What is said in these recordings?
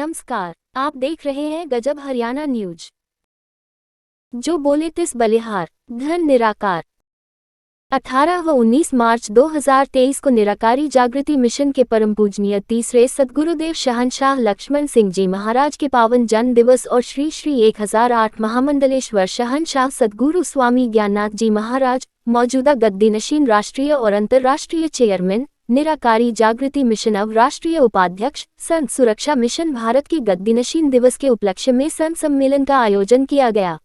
नमस्कार, आप देख रहे हैं गजब हरियाणा न्यूज। जो बोले तिस बलिहार, धन निराकार। 18 व 19 मार्च 2023 को निराकारी जागृति मिशन के परम पूजनीय तीसरे सद्गुरुदेव शहंशाह लक्ष्मण सिंह जी महाराज के पावन जन्म दिवस और श्री श्री 1008 महामंडलेश्वर शहंशाह सद्गुरु स्वामी ज्ञाननाथ जी महाराज, मौजूदा गद्दीनशीन राष्ट्रीय और अंतर्राष्ट्रीय चेयरमैन, निराकारी जागृति मिशन अब राष्ट्रीय उपाध्यक्ष, संत सुरक्षा मिशन भारत के गद्दीनशीन दिवस के उपलक्ष्य में संत सम्मेलन का आयोजन किया गया।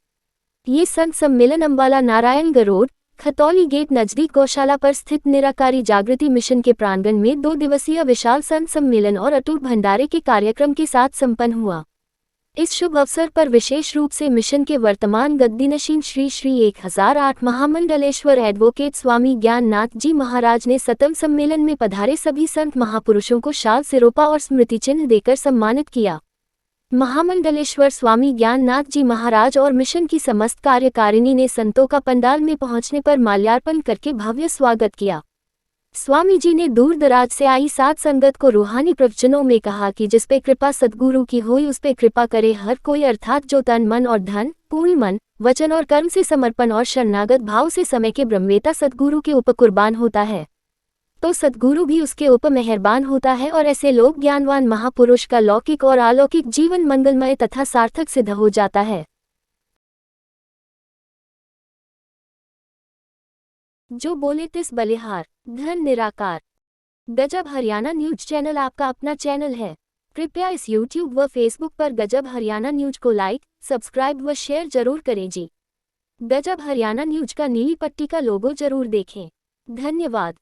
ये संत सम्मेलन अम्बाला नारायणगढ़ रोड, खतौली गेट नजदीक गौशाला पर स्थित निराकारी जागृति मिशन के प्रांगण में 2 दिवसीय विशाल संत सम्मेलन और अटूट भंडारे के कार्यक्रम के साथ संपन्न हुआ। इस शुभ अवसर पर विशेष रूप से मिशन के वर्तमान गद्दीनशीन श्री श्री 1008 महामंडलेश्वर एडवोकेट स्वामी ज्ञाननाथ जी महाराज ने सतम सम्मेलन में पधारे सभी संत महापुरुषों को शाल सिरोपा और स्मृति चिन्ह देकर सम्मानित किया। महामंडलेश्वर स्वामी ज्ञाननाथ जी महाराज और मिशन की समस्त कार्यकारिणी ने संतों का पंडाल में पहुंचने पर माल्यार्पण करके भव्य स्वागत किया। स्वामी जी ने दूर दराज से आई साध संगत को रूहानी प्रवचनों में कहा कि जिस पे कृपा सद्गुरु की होई उस पे कृपा करे हर कोई, अर्थात जो तन मन और धन, पूर्ण मन, वचन और कर्म से समर्पण और शरणागत भाव से समय के ब्रह्मवेता सद्गुरु के ऊपर कुर्बान होता है तो सद्गुरु भी उसके ऊपर मेहरबान होता है और ऐसे लोग ज्ञानवान महापुरुष का लौकिक और अलौकिक जीवन मंगलमय तथा सार्थक सिद्ध हो जाता है। जो बोले तिस बलिहार, धन निराकार। गजब हरियाणा न्यूज चैनल आपका अपना चैनल है। कृपया इस YouTube व Facebook पर गजब हरियाणा न्यूज को लाइक, सब्सक्राइब व शेयर जरूर करें जी। गजब हरियाणा न्यूज का नीली पट्टी का लोगो जरूर देखें। धन्यवाद।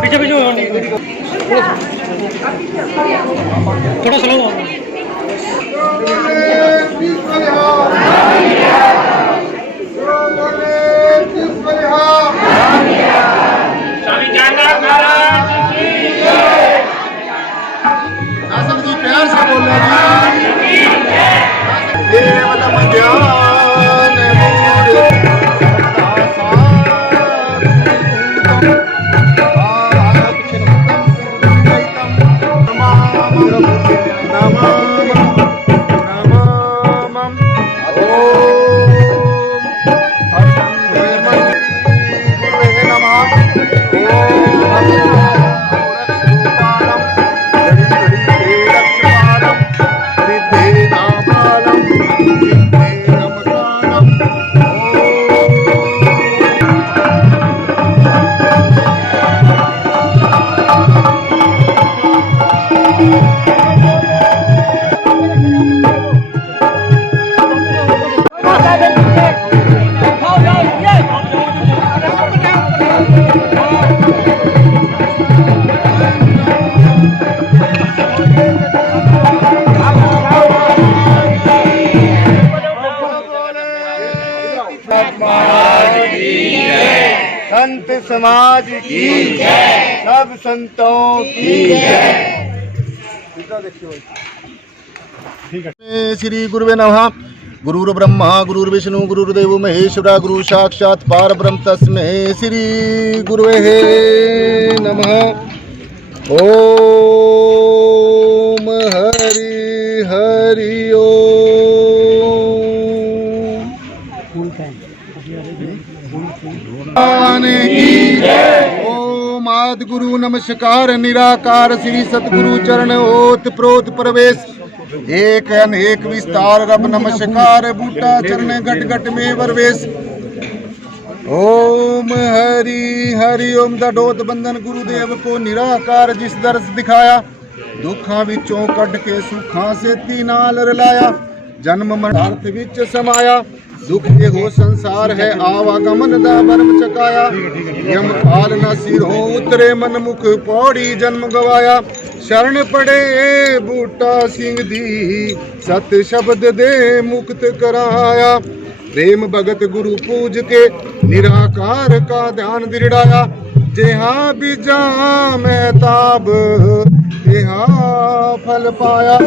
पीछे पीछे थोड़ा स्लो स्वामी ज्ञाननाथ महाराज की जय। जी प्यार से बोल रहे संत समाज की जय, सब संतों की जय। श्री गुरुवे नमः। गुरुर्ब्रह्मा गुरुर्विष्णु गुरुर्देवो महेश्वरा गुरु साक्षात् परब्रह्म तस्मै श्री गुरुवे नमः। ओम हरि हरि ओम आदि गुरु नमस्कार निराकार श्री सतगुरु चरण ओत प्रोत प्रवेश एक अनेक विस्तार रब नमस्कार बूटा चरण घट घट में वरवेश। ओम हरि हरि ओम दडोत बंधन गुरुदेव को निराकार जिस दर्श दिखाया, दुखा विचों कट के सुखा से तीनाल रलाया, जन्म मरण अर्थ विच समाया, दुख ये हो संसार है आवागमन दा बरम चकाया यम काल न सिरों उतरे मन मुख पौड़ी जन्म गवाया शरण पड़े बूटा सिंह दी सत शब्द दे मुक्त कराया प्रेम भगत गुरु पूज के निराकार का ध्यान दृढ़ाया जेहा बीजा महताब तेहा फल पाया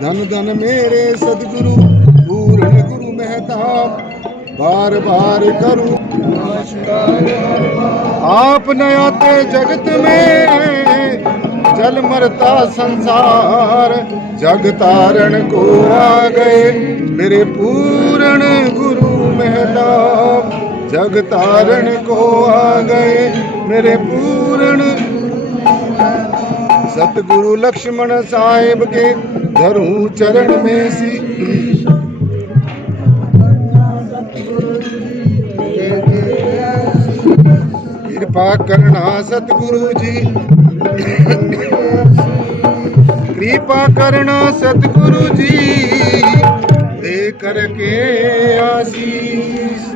धन धन मेरे सदगुरु पूर्ण गुरु महताब बार बार करूं आप नयाते जगत में जल मरता संसार जग तारण को आ गए मेरे पूर्ण गुरु महताब जग तारण को आ गए मेरे पूर्ण सतगुरु लक्ष्मण साहिब के धरूं चरण में सी कृपा करना सतगुरु जी कृपा करना सतगुरु जी दे करके आशीष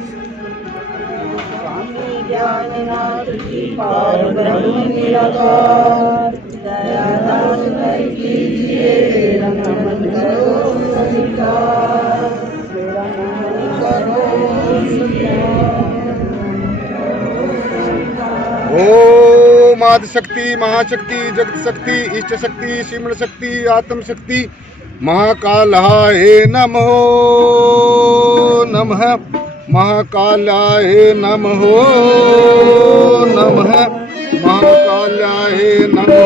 ज्ञाननाथ जी पार ब्रह्म निराकार दयादास कर कीजिए रमन करो स्वीकार रमन करो ओम आदि शक्ति महाशक्ति जगत शक्ति इष्ट शक्ति सिमरण शक्ति आत्म शक्ति महाकालाय नमो नमः महाकालाय नमः नमः महाकालाय नमो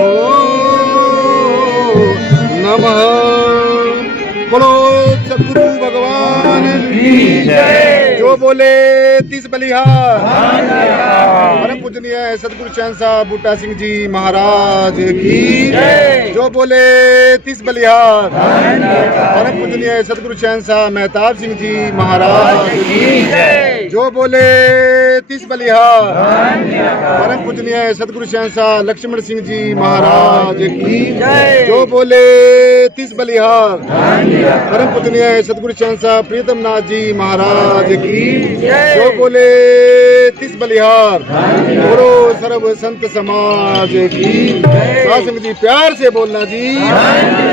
नमः बोलो सद्गुरु भगवान की जय जो बोले तीस बलिहार परम पूजनीय सदगुरु शहंशाह बूटा सिंह जी महाराज की जो बोले तीस बलिहार परम पूजनीय सदगुरु शहंशाह मेहताब सिंह जी महाराज की जो बोले तीस बलिहार परम पूजनीय सदगुरु शहंशाह लक्ष्मण सिंह जी महाराज की जो बोले तीस बलिहार परम पूजनीय सदगुरु शहंशाह प्रीतम नाथ जी महाराज की जो बोले तीस बलिहार बोलो सर्व संत समाज की सासंग जी प्यार से बोलना जी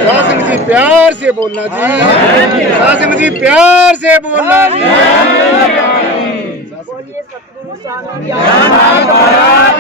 सासंग जी प्यार से बोलना जी सासंग जी प्यार से बोलना जी बोलिए सतगुरु स्वामी ज्ञाननाथ महाराज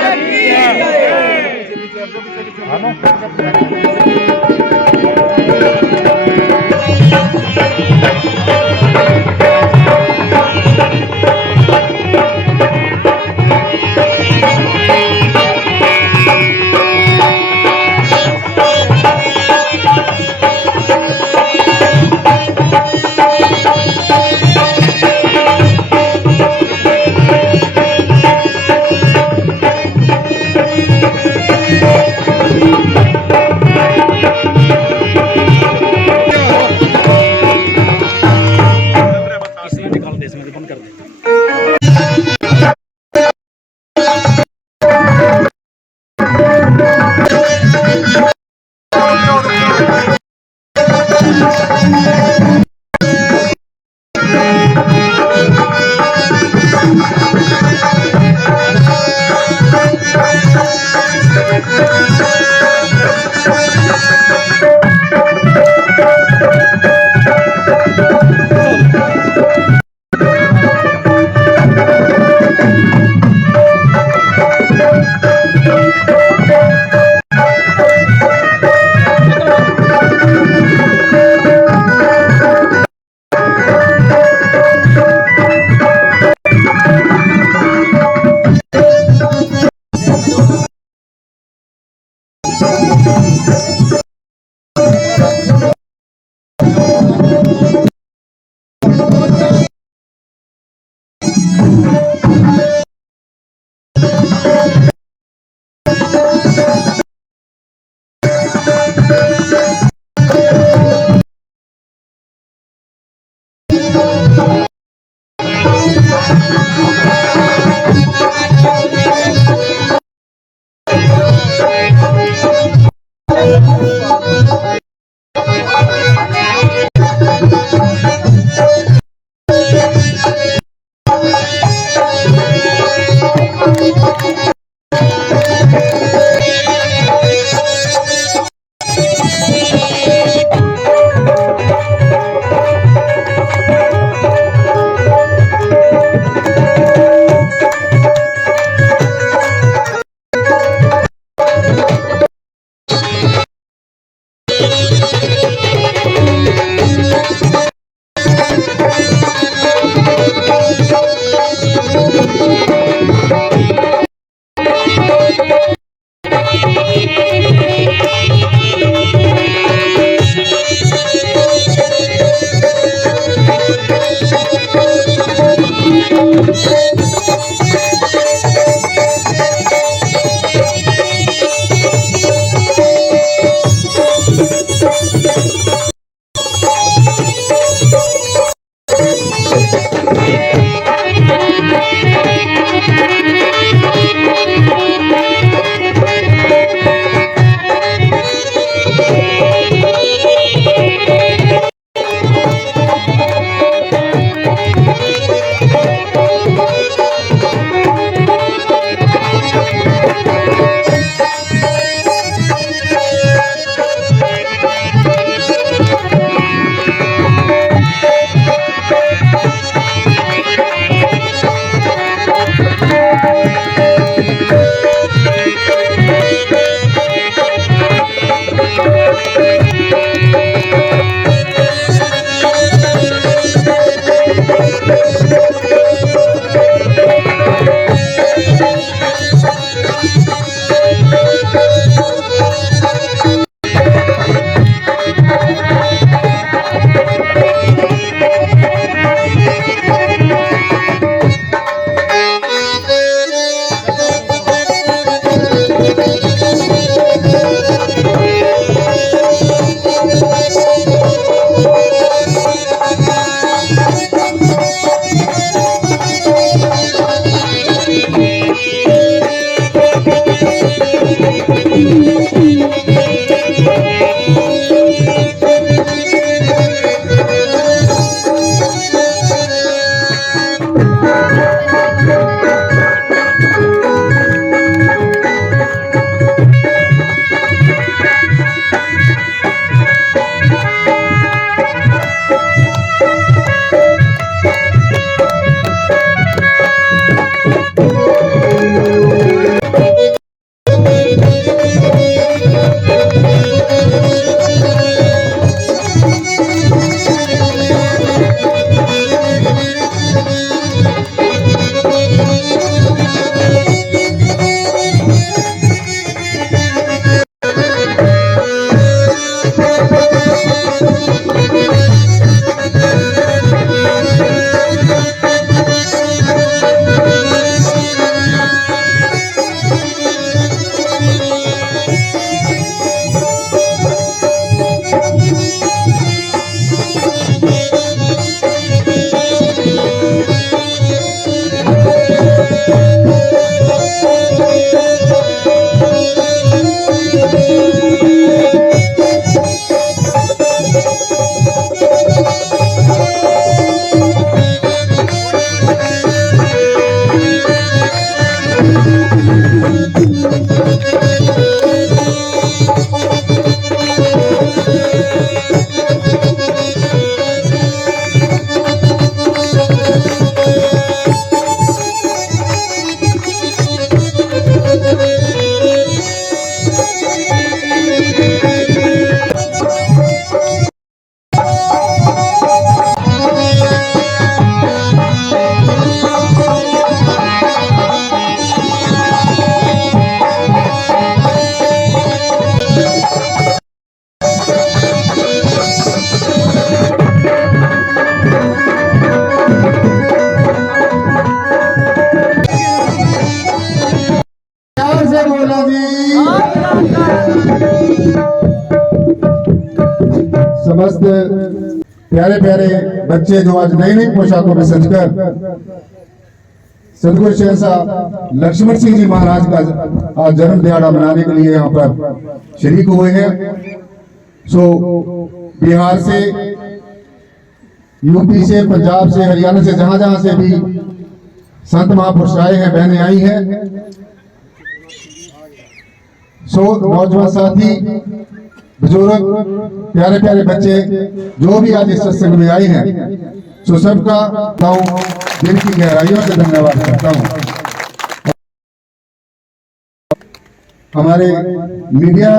समस्त प्यारे प्यारे बच्चे जो आज नई नई पोशाकों में सजकर सदगुरु शहंशाह लक्ष्मण सिंह जी महाराज का आज जन्म दिहाड़ा मनाने के लिए यहाँ पर शरीक हुए हैं। सो बिहार से, यूपी से, पंजाब से, हरियाणा से, जहां जहां से भी संत महापुरुष आए हैं, बहनें आई हैं। सो नौजवान साथी, बुजुर्ग, प्यारे प्यारे बच्चे जो भी आज इस सत्संग में आए हैं, सो सबका दिल की गहराइयों से धन्यवाद करता हूँ। हमारे मीडिया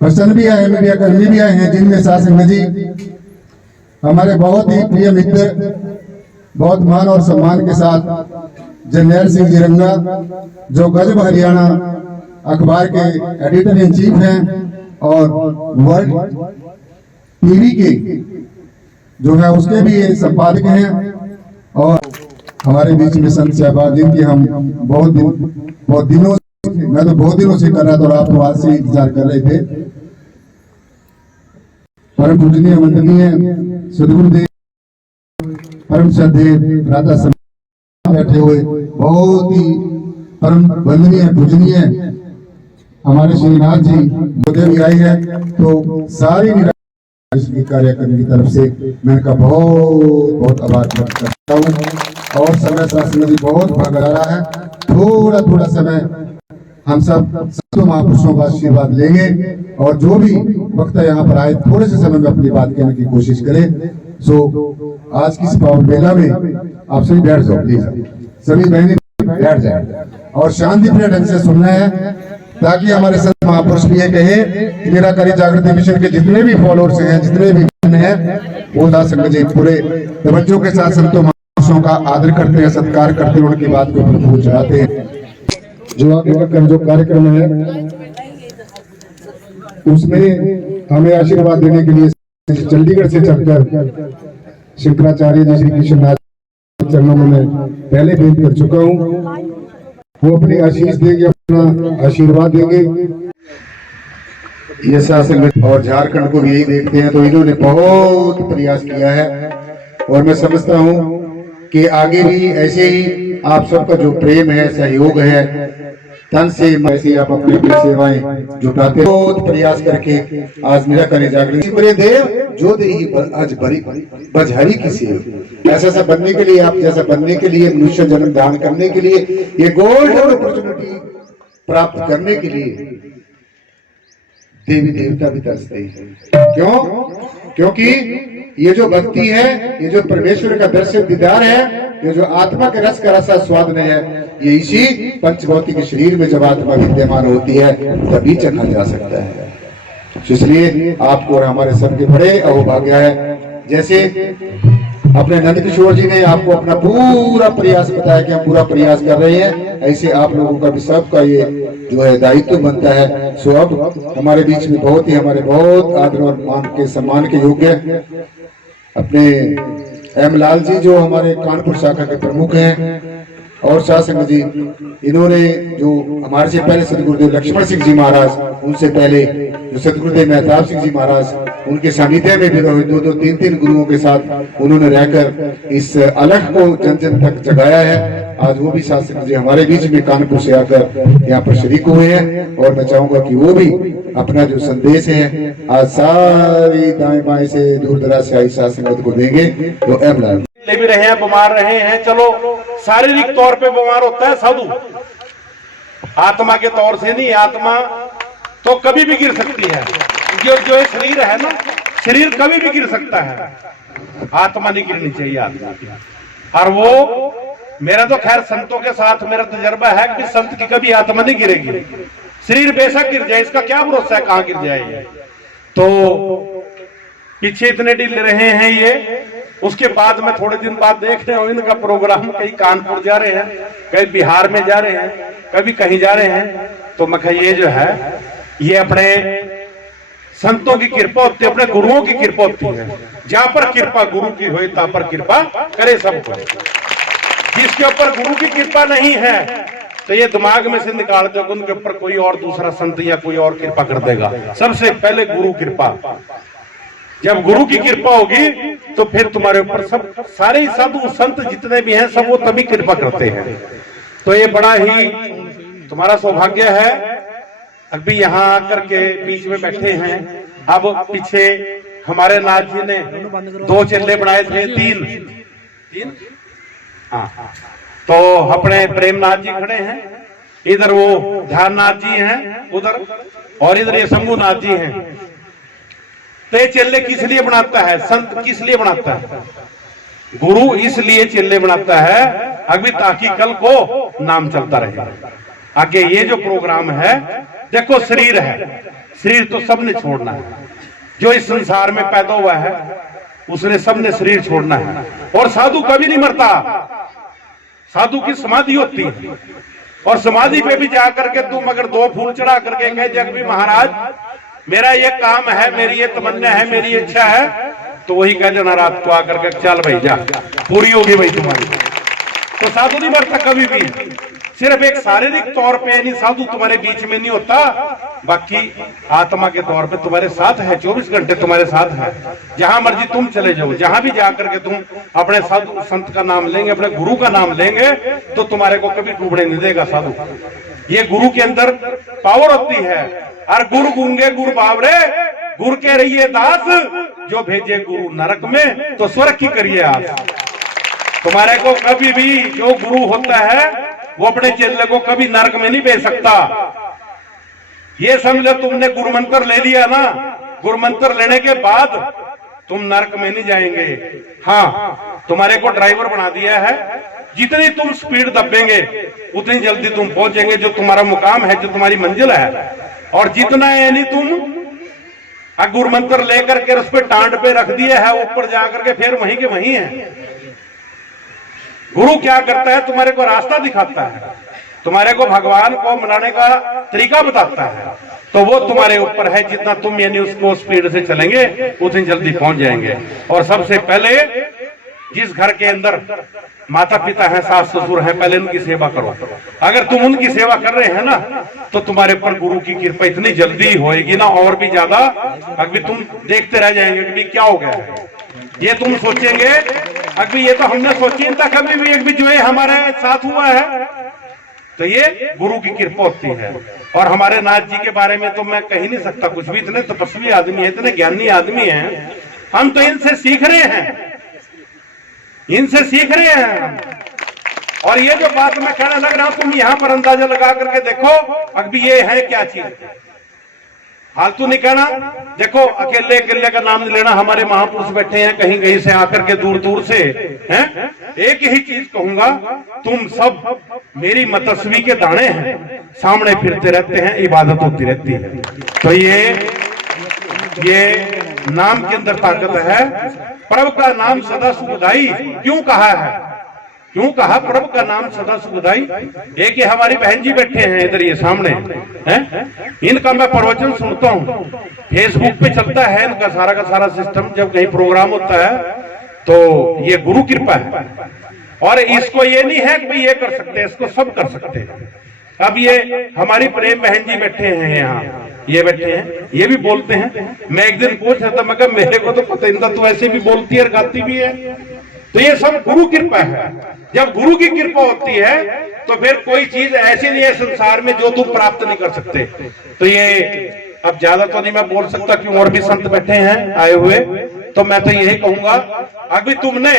पर्सन भी आए, मीडिया कर्मी भी आए हैं, जिनमें साथ सिंह जी हमारे बहुत ही प्रिय मित्र, बहुत मान और सम्मान के साथ जरनैल सिंह जिरंगा जो गजब हरियाणा अखबार के एडिटर इन चीफ हैं और वर्ल्ड टीवी के जो है उसके भी संपादक हैं। और हमारे बीच में संत शहबाज जिनकी हम बहुत दिनों से, मैं तो बहुत दिनों से कर रहा था और आप तो आज से इंतजार कर रहे थे। परम पूजनीय मंडलीय सदगुरुदेव परम श्रद्धेय राधा समाज बैठे हुए बहुत ही परम वंदनीय पूजनीय हमारे श्रीनाथ जी देवी आई है, तो सारी कार्यक्रम की तरफ से मैं इनका बहुत बहुत आभार व्यक्त करता हूँ। और समय शासन भी बहुत भाग रहा है, थोड़ा समय हम सब संतों महापुरुषों का आशीर्वाद लेंगे और जो भी वक्ता यहाँ पर आए थोड़े से समय में अपनी बात कहने की कोशिश करें। सो आज की इस पावन बेला में आप सभी बैठ जाओ प्लीज, सभी बहनें बैठ जाए और शांतिप्रिय ढंग से सुनना है, ताकि हमारे संत महापुरुष भी ये कहे कि निराकारी जागृति मिशन के जितने भी फॉलोअर्स हैं, जितने भी हैं, वो दास संगत जी पूरे तवज्जो के साथ संतों महापुरुषों का आदर करते हैं, सत्कार करते हैं, उनकी बात को फूल चढ़ाते हैं। जो आगे जो कार्यक्रम है उसमें हमें आशीर्वाद देने के लिए चंडीगढ़ से चलकर शंकराचार्य जी श्री कृष्णनाथ चरणों में मैं पहले भेंट कर चुका हूँ। वो अपनी आशीष देंगे, अपना आशीर्वाद देंगे। ये शासन और झारखंड को भी यही देखते हैं, तो इन्होंने बहुत प्रयास किया है और मैं समझता हूँ कि आगे भी ऐसे ही आप सबका जो प्रेम है, सहयोग है, तन से ऐसे आप अपनी सेवाएं जुटाते, बहुत प्रयास करके आज निराकारी जागृति बड़े देव जो दे आज बड़ी बजहरी की सेव ऐसा बनने के लिए, आप जैसा बनने के लिए, मनुष्य जन्म दान करने के लिए, ये गोल्डन अपॉर्चुनिटी प्राप्त करने के लिए देवी देवता भी तरसते हैं। क्यों? क्योंकि ये जो भक्ति है, ये जो परमेश्वर का दर्शन दीदार है, ये जो आत्मा के रस का रसा स्वाद है, ये इसी पंचभौतिक शरीर में जब आत्मा विद्यमान होती है तभी चखा जा सकता है। इसलिए आपको और हमारे सबके बड़े अहोभाग्य है। जैसे अपने नंद किशोर जी ने आपको अपना पूरा प्रयास बताया कि हम पूरा प्रयास कर रहे हैं, ऐसे आप लोगों का भी सबका ये जो है दायित्व बनता है। सो अब हमारे बीच में हमारे बहुत आदर और मान के सम्मान के योग्य अपने एम लाल जी जो हमारे कानपुर शाखा के प्रमुख हैं, और शासन जी इन्होंने जो हमारे से पहले सतगुरुदेव लक्ष्मण सिंह जी महाराज, उनसे पहले जो सतगुरुदेव मेहताब सिंह जी महाराज, उनके सानिध्य में भी रहे, दो तीन गुरुओं के साथ उन्होंने रहकर इस अलख को जन जन तक जगाया है। आज वो भी शासन जी हमारे बीच में कानपुर से आकर यहाँ पर शरीक हुए हैं और मैं चाहूंगा कि वो भी अपना जो संदेश है आज सारी दाएं बाएं से दूर दराज से आई शासन को देंगे। तो एम लाल ले भी रहे हैं, बीमार रहे हैं, चलो शारीरिक तौर पे बीमार होता है साधु, आत्मा के तौर से नहीं। आत्मा तो कभी भी गिर सकती है, जो शरीर है ना, शरीर कभी भी गिर सकता है, आत्मा नहीं गिरनी चाहिए आत्मा। और वो मेरा तो खैर संतों के साथ मेरा तजर्बा है कि संत की कभी आत्मा नहीं गिरेगी, शरीर बेशक गिर जाए, इसका क्या भरोसा है कहाँ गिर जाए। तो पीछे इतने ढील रहे हैं ये, उसके बाद में थोड़े दिन बाद देख रहे हो इनका प्रोग्राम, कहीं कानपुर जा रहे हैं, कहीं बिहार में जा रहे हैं, कभी कहीं जा रहे हैं। तो मैं ये जो है ये अपने संतों की कृपा होती है, अपने गुरुओं की कृपा होती है। जहां पर कृपा गुरु की हो तहां पर कृपा करे सबको। जिसके ऊपर गुरु की कृपा नहीं है तो ये दिमाग में से निकाल दो, उनके ऊपर कोई और दूसरा संत या कोई और कृपा कर देगा। सबसे पहले गुरु कृपा, जब गुरु की कृपा होगी तो फिर तुम्हारे ऊपर सब सारे साधु संत जितने भी हैं सब वो तभी कृपा करते हैं। तो ये बड़ा ही तुम्हारा सौभाग्य है अभी यहाँ आकर के बीच में बैठे हैं। अब पीछे हमारे नाथ जी ने 2 चेले बनाए थे, 3 हाँ, तो अपने प्रेमनाथ जी खड़े हैं, इधर वो ध्याननाथ जी हैं उधर, और इधर ये शंभुनाथ जी हैं। तो ये चेले किस लिए बनाता है, संत किस लिए बनाता है? गुरु इसलिए चेले बनाता है अभी ताकि कल को नाम चलता रहे। आगे ये जो प्रोग्राम है, देखो शरीर है, शरीर तो सबने छोड़ना है। जो इस संसार में पैदा हुआ है उसने सबने शरीर छोड़ना है। और साधु कभी नहीं मरता, साधु की समाधि होती है। और समाधि पे भी जाकर के तुम अगर 2 फूल चढ़ा करके कहे जग भी महाराज मेरा ये काम है, मेरी ये तमन्ना है, मेरी इच्छा है, तो वही कह जाना रात को आकर के चल भाई जा, पूरी होगी भाई तुम्हारी। तो साधु नहीं बढ़ता कभी भी। सिर्फ एक शारीरिक तौर पे यानी साधु तुम्हारे बीच में नहीं होता, बाकी आत्मा के तौर पे तुम्हारे साथ है, 24 घंटे तुम्हारे साथ है। जहां मर्जी तुम चले जाओ, जहां भी जाकर के तुम अपने साधु संत का नाम लेंगे, अपने गुरु का नाम लेंगे, तो तुम्हारे को कभी डूबने नहीं देगा साधु। ये गुरु के अंदर पावर होती है। और गुरु गूंगे गुरु बावरे, गुरु के रहिए दास, जो भेजे गुरु नरक में तो स्वर्ग की करिए आस। तुम्हारे को कभी भी जो गुरु होता है वो अपने चेले को कभी नरक में नहीं भेज सकता। ये समझ लो तुमने गुरु मंत्र ले लिया ना, गुरु मंत्र लेने के बाद तुम नरक में नहीं जाएंगे। हाँ, तुम्हारे को ड्राइवर बना दिया है, जितनी तुम स्पीड दबेंगे उतनी जल्दी तुम पहुंचेंगे जो तुम्हारा मुकाम है, जो तुम्हारी मंजिल है। और जितना यानी तुम गुरु मंत्र लेकर के उस पर टांड पे रख दिए है, ऊपर जाकर के फिर वहीं के वहीं है। गुरु क्या करता है, तुम्हारे को रास्ता दिखाता है, तुम्हारे को भगवान को मनाने का तरीका बताता है। तो वो तुम्हारे ऊपर है, जितना तुम यानी उसको स्पीड से चलेंगे उतनी जल्दी पहुंच जाएंगे। और सबसे पहले जिस घर के अंदर माता पिता हैं, सास ससुर हैं, पहले उनकी सेवा करो। अगर तुम उनकी सेवा कर रहे हैं ना, तो तुम्हारे पर गुरु की कृपा इतनी जल्दी होएगी ना, और भी ज्यादा। अभी तुम देखते रह जाएंगे कि क्या हो गया है, ये तुम सोचेंगे अभी ये तो हमने सोची नहीं था कभी भी, एक भी जो है हमारे साथ हुआ है। तो ये गुरु की कृपा होती है। और हमारे नाथ जी के बारे में तो मैं कह ही नहीं सकता कुछ भी, इतने तपस्वी आदमी है, इतने ज्ञानी आदमी हैं, हम तो इनसे सीख रहे हैं, इनसे सीख रहे हैं। और ये जो बात मैं कहने लग रहा हूं, तुम यहां पर अंदाजा लगा करके देखो अभी ये है क्या चीज, फालतू नहीं कहना। देखो अकेले अकेले का नाम नहीं लेना, हमारे महापुरुष बैठे हैं कहीं कहीं से आकर के, दूर दूर से हैं। एक ही चीज कहूंगा, तुम सब मेरी मतस्वी के दाने हैं, सामने फिरते रहते हैं, इबादत होती रहती है। तो ये नाम के अंदर ताकत है। प्रभु का नाम सदा सुखदाई क्यों कहा है, क्यों कहा प्रभु का नाम सदा सुखदाई? एक ही हमारी बहन जी बैठे हैं इधर ये सामने हैं, इनका मैं प्रवचन सुनता हूँ, फेसबुक पे चलता है इनका सारा का सारा सिस्टम। जब कहीं प्रोग्राम होता है तो ये गुरु कृपा है। और इसको ये नहीं है कि ये कर सकते, इसको सब कर सकते हैं। अब ये हमारी प्रेम बहन जी बैठे हैं यहाँ, ये बैठे हैं, ये भी बोलते हैं। मैं एक दिन पूछ रहा था, मगर मेरे को तो पता नहीं था, तो ऐसे भी बोलती है और गाती भी है। तो ये सब गुरु कृपा है। जब गुरु की कृपा होती है तो फिर कोई चीज ऐसी नहीं है संसार में जो तुम प्राप्त नहीं कर सकते। तो ये अब ज्यादा तो नहीं मैं बोल सकता, क्यों और भी संत बैठे हैं आए हुए। तो मैं तो यही कहूंगा, अभी तुमने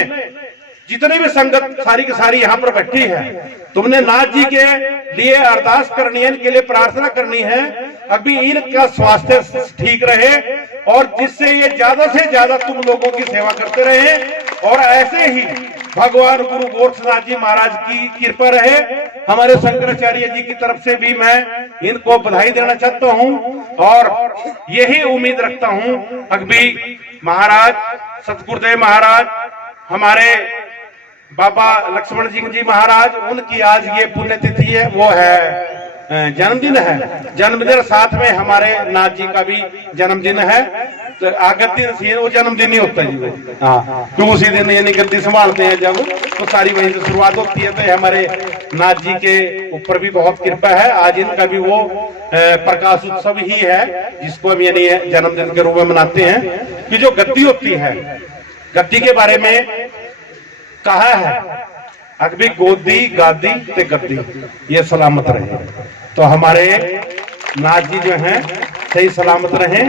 जितने भी संगत सारी की सारी यहाँ पर बैठी है, तुमने नाथ जी के लिए अरदास करनी है, इनके लिए प्रार्थना करनी है, अभी इनका स्वास्थ्य ठीक रहे और जिससे ये ज्यादा से ज्यादा तुम लोगों की सेवा करते रहे। और ऐसे ही भगवान गुरु गोरक्षनाथ जी महाराज की कृपा रहे। हमारे शंकराचार्य जी की तरफ से भी मैं इनको बधाई देना चाहता हूँ और यही उम्मीद रखता हूँ अभी महाराज सतगुरुदेव महाराज, हमारे बाबा लक्ष्मण सिंह जी महाराज, उनकी आज ये पुण्यतिथि है, वो है जन्मदिन है। जन्मदिन साथ में हमारे नाथ जी का भी जन्मदिन है। तो आगत दिन वो जन्मदिन ही होता है जी, हाँ, तो उसी दिन यानी गद्दी संभालते हैं जब, तो सारी वहीं से शुरुआत होती है। तो हमारे नाथ जी के ऊपर भी बहुत कृपा है। आज इनका भी वो प्रकाश उत्सव ही है जिसको हम यानी जन्मदिन के रूप में मनाते हैं। कि जो गद्दी होती है, गद्दी के बारे में कहा है अकबी गोदी गादी ते गद्दी ये सलामत रहे। तो हमारे नाथ जी जो हैं सही सलामत रहे,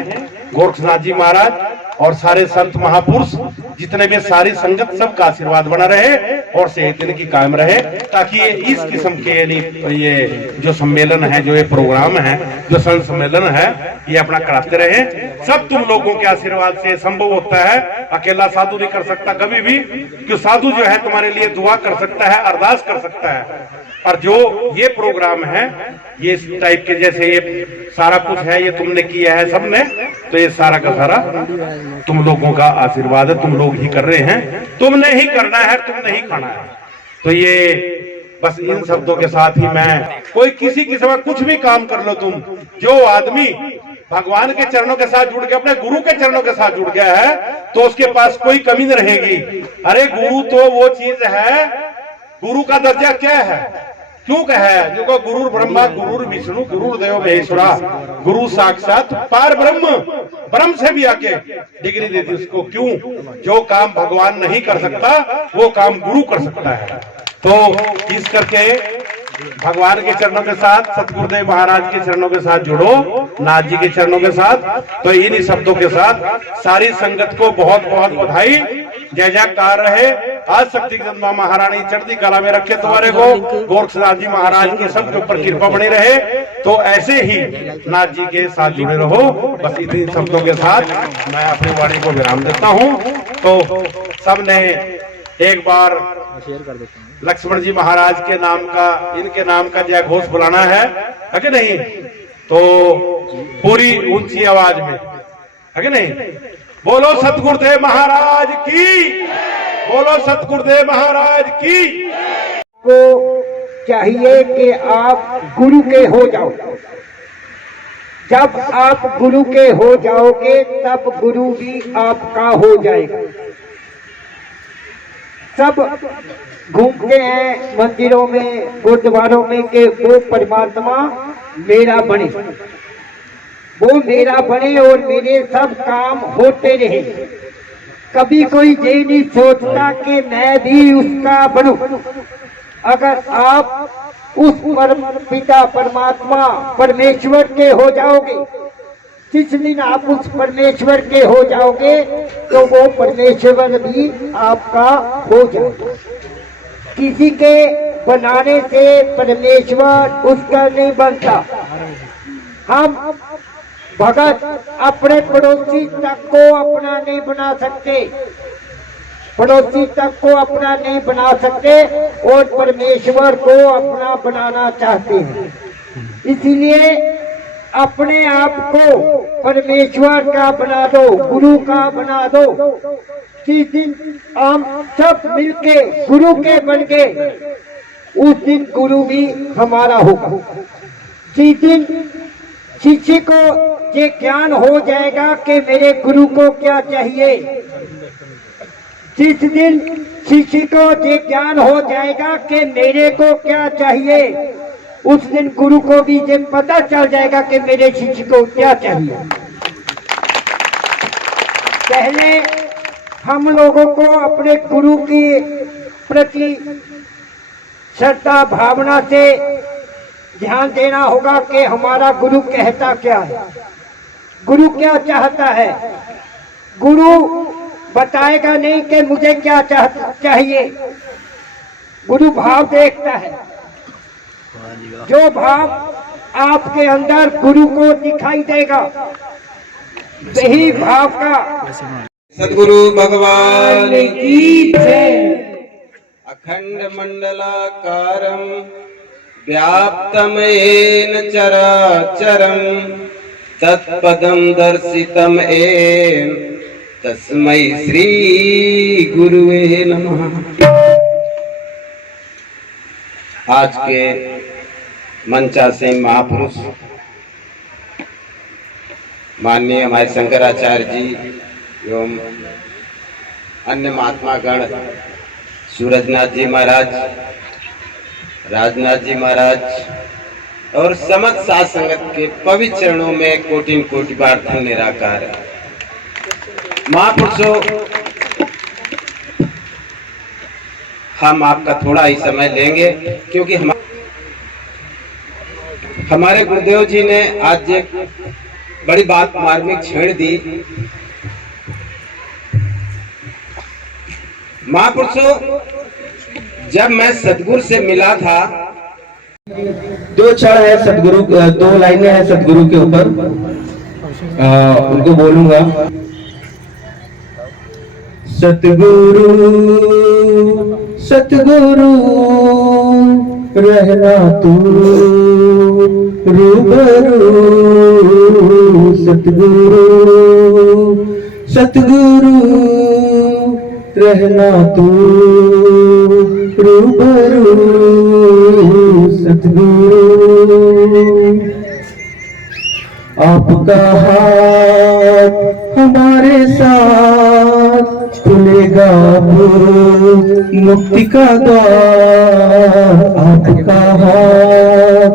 गोरक्षनाथ जी महाराज और सारे संत महापुरुष जितने भी सारी संगत, सबका आशीर्वाद बना रहे और सेहत इनकी कायम रहे, ताकि ये इस किस्म के यानी ये जो सम्मेलन है, जो ये प्रोग्राम है, जो संत सम्मेलन है, ये अपना कराते रहे। सब तुम लोगों के आशीर्वाद से संभव होता है। अकेला साधु नहीं कर सकता कभी भी, क्यों साधु जो है तुम्हारे लिए दुआ कर सकता है, अरदास कर सकता है। और जो ये प्रोग्राम है, ये इस टाइप के जैसे ये सारा कुछ है, ये तुमने किया है सबने, तो ये सारा का सारा तुम लोगों का आशीर्वाद है, तुम लोग ही कर रहे हैं, तुमने ही करना है, तुमने ही खाना है। तो ये बस इन शब्दों के साथ ही मैं, कोई किसी किस्म का कुछ भी काम कर लो तुम, जो आदमी भगवान के चरणों के साथ जुड़ गया, अपने गुरु के चरणों के साथ जुड़ गया है, तो उसके पास कोई कमी नहीं रहेगी। अरे गुरु तो वो चीज है गुरु का दर्जा क्या है, क्यों कहा है? देखो, गुरु ब्रह्मा गुरु विष्णु गुरु देव महेश्वरा, गुरु साक्षात पार ब्रह्म, ब्रह्म से भी आके डिग्री देती उसको। क्यों? जो काम भगवान नहीं कर सकता वो काम गुरु कर सकता है। तो इस करके भगवान के चरणों के साथ, सतगुरुदेव महाराज के चरणों के साथ जुड़ो, नाथ जी के चरणों के साथ। तो इन्हीं शब्दों के साथ सारी संगत को बहुत बहुत बधाई, जय जयकार रहे। आज शक्ति जन्मा महारानी चढ़ती कला में रखे तुम्हारे को, गोरखनाथ जी महाराज की सबके ऊपर कृपा बनी रहे। तो ऐसे ही नाथ जी के साथ जुड़े रहो। बस इन्हीं शब्दों के साथ मैं अपनी वाणी को विराम देता हूँ। तो सबने एक बार लक्ष्मण जी महाराज के नाम का, इनके नाम का जय घोष बुलाना है कि नहीं? तो पूरी ऊंची आवाज में, है कि नहीं? बोलो सतगुरुदेव महाराज की, बोलो सतगुरुदेव महाराज की। को चाहिए कि आप गुरु के हो जाओ। जब आप गुरु के हो जाओगे तब गुरु भी आपका हो जाएगा। सब घूमते हैं मंदिरों में, गुरुद्वारों में कि वो परमात्मा मेरा बने, वो मेरा बने और मेरे सब काम होते रहे। कभी कोई ये नहीं सोचता कि मैं भी उसका बनूं। अगर आप उस परम पिता परमात्मा परमेश्वर के हो जाओगे, जिस दिन आप उस परमेश्वर के हो जाओगे तो वो परमेश्वर भी आपका हो जाएगा। किसी के बनाने से परमेश्वर उसका नहीं बनता। हम भगत अपने पड़ोसी तक को अपना नहीं बना सकते, पड़ोसी तक को अपना नहीं बना सकते और परमेश्वर को अपना बनाना चाहते हैं। इसीलिए अपने आप को परमेश्वर का बना दो, गुरु का बना दो। जिस दिन हम सब मिलके गुरु के बन गए उस दिन गुरु भी हमारा होगा। जिस दिन शिष्य को ये ज्ञान हो जाएगा कि मेरे गुरु को क्या चाहिए, जिस दिन शिष्य को ये ज्ञान हो जाएगा कि मेरे को क्या चाहिए, उस दिन गुरु को भी ये पता चल जाएगा कि मेरे शिष्य को क्या चाहिए। पहले हम लोगों को अपने गुरु के प्रति श्रद्धा भावना से ध्यान देना होगा कि हमारा गुरु कहता क्या है, गुरु क्या चाहता है। गुरु बताएगा नहीं कि मुझे क्या चाहिए, गुरु भाव देखता है। जो भाव आपके अंदर गुरु को दिखाई देगा वही भाव का सद्गुरु भगवान की जय। अखंड मंडलाकारं व्याप्तं येन चराचरं तत्पदं दर्शितं येन तस्मै श्री गुरुवे नमः। आज के मंचासीन महापुरुष माननीय हमारे शंकराचार्य जी एवं अन्य महात्मा गण, सूरजनाथ जी महाराज, राजनाथ जी महाराज और समस्त साध संगत के पवित्र चरणों में कोटि कोटि बार धन्य निराकार है। महापुरुषों, हम आपका थोड़ा ही समय लेंगे क्योंकि हमारे गुरुदेव जी ने आज एक बड़ी बात मार्मिक छेड़ दी। महापुरुषों, जब मैं सतगुरु से मिला था, दो क्षण है सतगुरु, दो लाइनें हैं सतगुरु के ऊपर, उनको बोलूंगा। सतगुरु सतगुरु रहना तू रूबरू, सतगुरु सतगुरु रहना तू रूबरू, सतगुरु आपका हाथ हमारे साथ खुलेगा अब मुक्ति का द्वार, आपका हाथ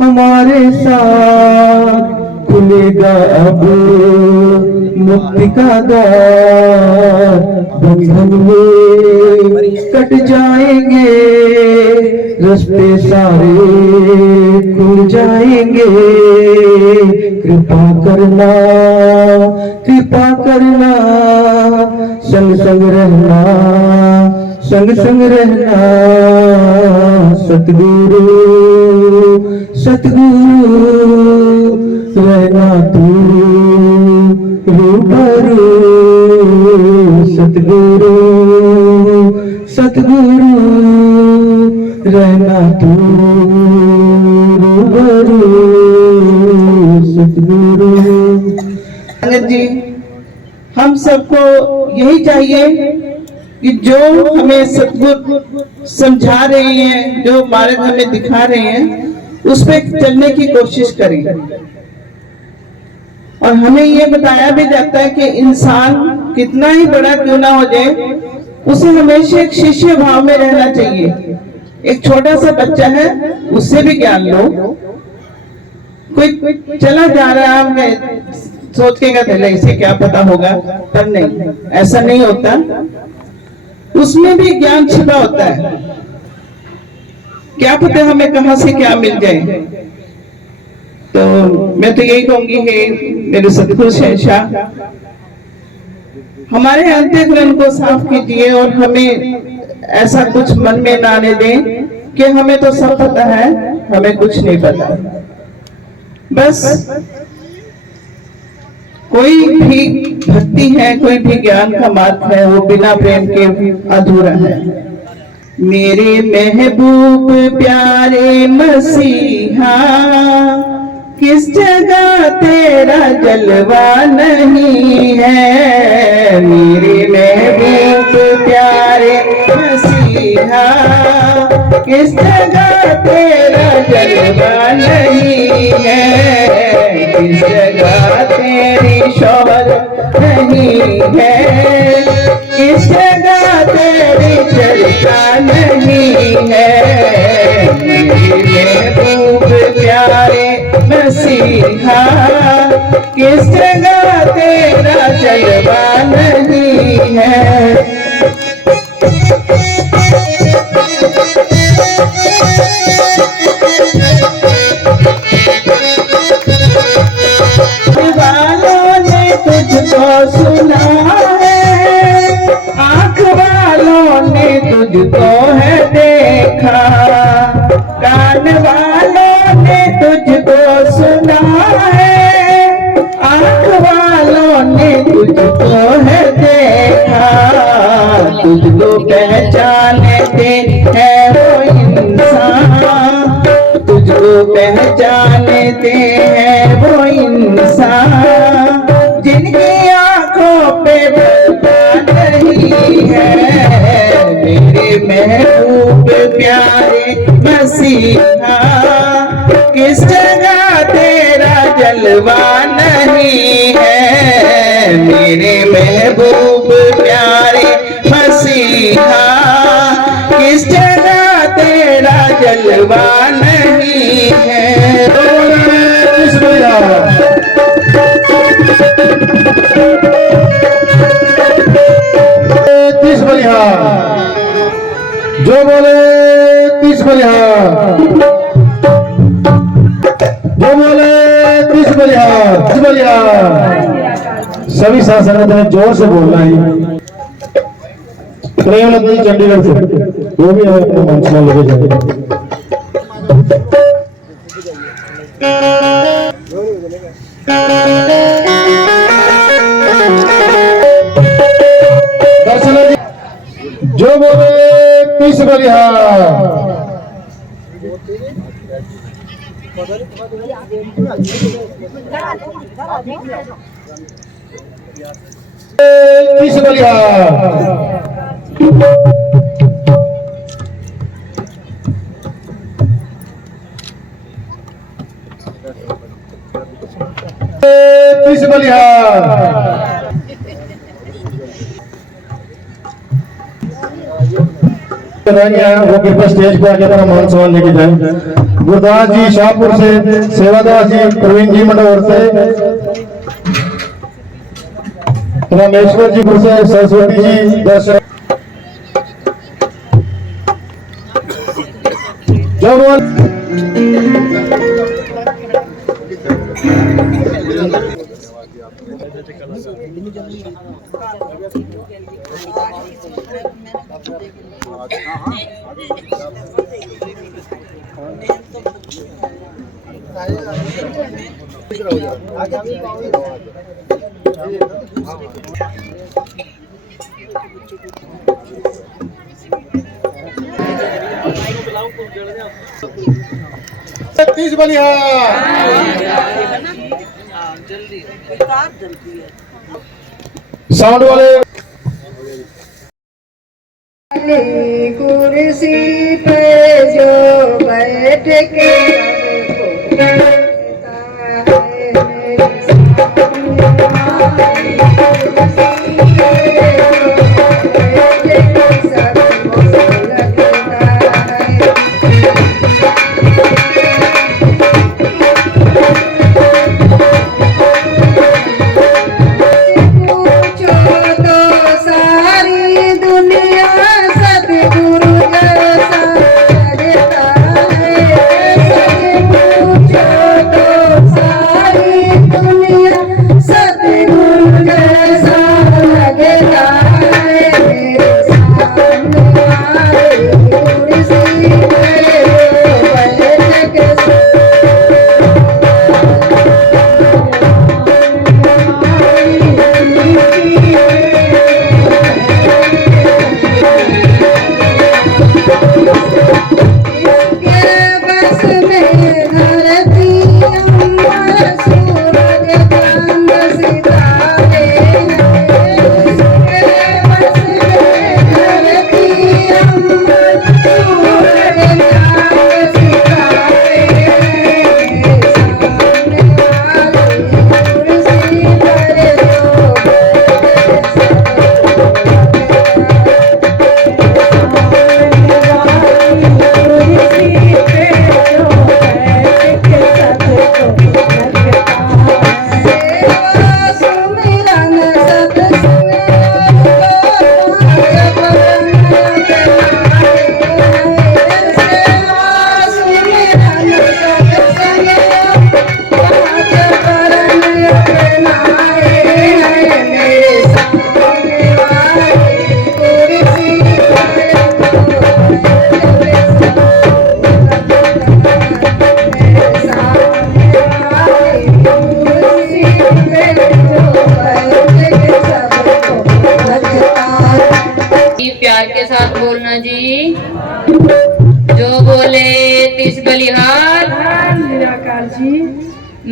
हमारे साथ, खुलेगा अब मुक्ति का द्वार, बंधन में कट जाएंगे, रास्ते सारे खुल जाएंगे, कृपा करना, कृपा करना, संग संग रहना, संग संग रहना, सतगुरु सतगुरु रहना तू रूबरू, सतगुरु सतगुरु रहना तू रूबरू, सतगुरु। संगत जी, हम सबको यही चाहिए कि जो हमें सतगुरु समझा रहे हैं, जो मार्ग हमें दिखा रहे हैं, उस पे चलने की कोशिश करें। और हमें ये बताया भी जाता है कि इंसान कितना ही बड़ा क्यों ना हो जाए, उसे हमेशा एक शिष्य भाव में रहना चाहिए। एक छोटा सा बच्चा है, उससे भी ज्ञान लो। कोई चला जा रहा है, सोच के कहते इसे क्या पता होगा, पर नहीं, ऐसा नहीं होता। उसमें भी ज्ञान छिपा होता है। क्या पता हमें कहां से क्या मिल जाए। तो मैं तो यही कहूंगी कि मेरे सतगुरु शहंशाह हमारे अंतःकरण को साफ कीजिए और हमें ऐसा कुछ मन में ना आने दें कि हमें तो सब पता है, हमें कुछ नहीं पता। बस कोई भी भक्ति है, कोई भी ज्ञान का मार्ग है, वो बिना प्रेम के अधूरा है। मेरे महबूब प्यारे मसीहा, किस जगह तेरा जलवा नहीं है। मेरे महबूब प्यारे मसीहा, किस जगह तेरा जलवा नहीं है। किस जगह तेरी शोहरत नहीं है, किस जगह तेरी चर्चा नहीं है। मेरे महबूब प्यारे मसीहा, किस जगह तेरा जलवा नहीं है। वालों ने तुझको सुना है, आँख वालों ने तुझको है देखा, कान वालों ने तुझको सुना है, आँख वालों ने तुझको है देखा। तुझको पहचानते हैं वो इंसान, तुझको पहचानते हैं वो इंसान, जिनकी आंखों पे पर्दा नहीं है। मेरे महबूब प्यारे मसीहा, किस जगह तेरा जलवा नहीं है। मेरे महबूब प्यारे मसीहा, किस जगह तेरा जलवा नहीं है। तीस बलिहार, जो बोले 30 बलिहार, जो बोले 30 बलिहार, 30 बलिहार। सभी शासन ने जोर से बोलना है। प्रेमलता जी चंडीगढ़ से, वो भी हमें अपने मंच में लेके जाएंगे। जो बोले 30 बलिहार, 30 बलिहार। 30 बलिहार। वो कृपया स्टेज पे आके अपना मान सम्मान लेके जाए। गुरदास जी शाहपुर से, सेवादास जी, प्रवीण जी मंडौर से, रामेश्वर जी पुर से, सरस्वती जी दर्शन। तीस बलिहार साउंड वाले कुर्सी पे जो बैठ के प्यार के साथ बोलना जी। जो बोले तिस बलिहार निराकार जी,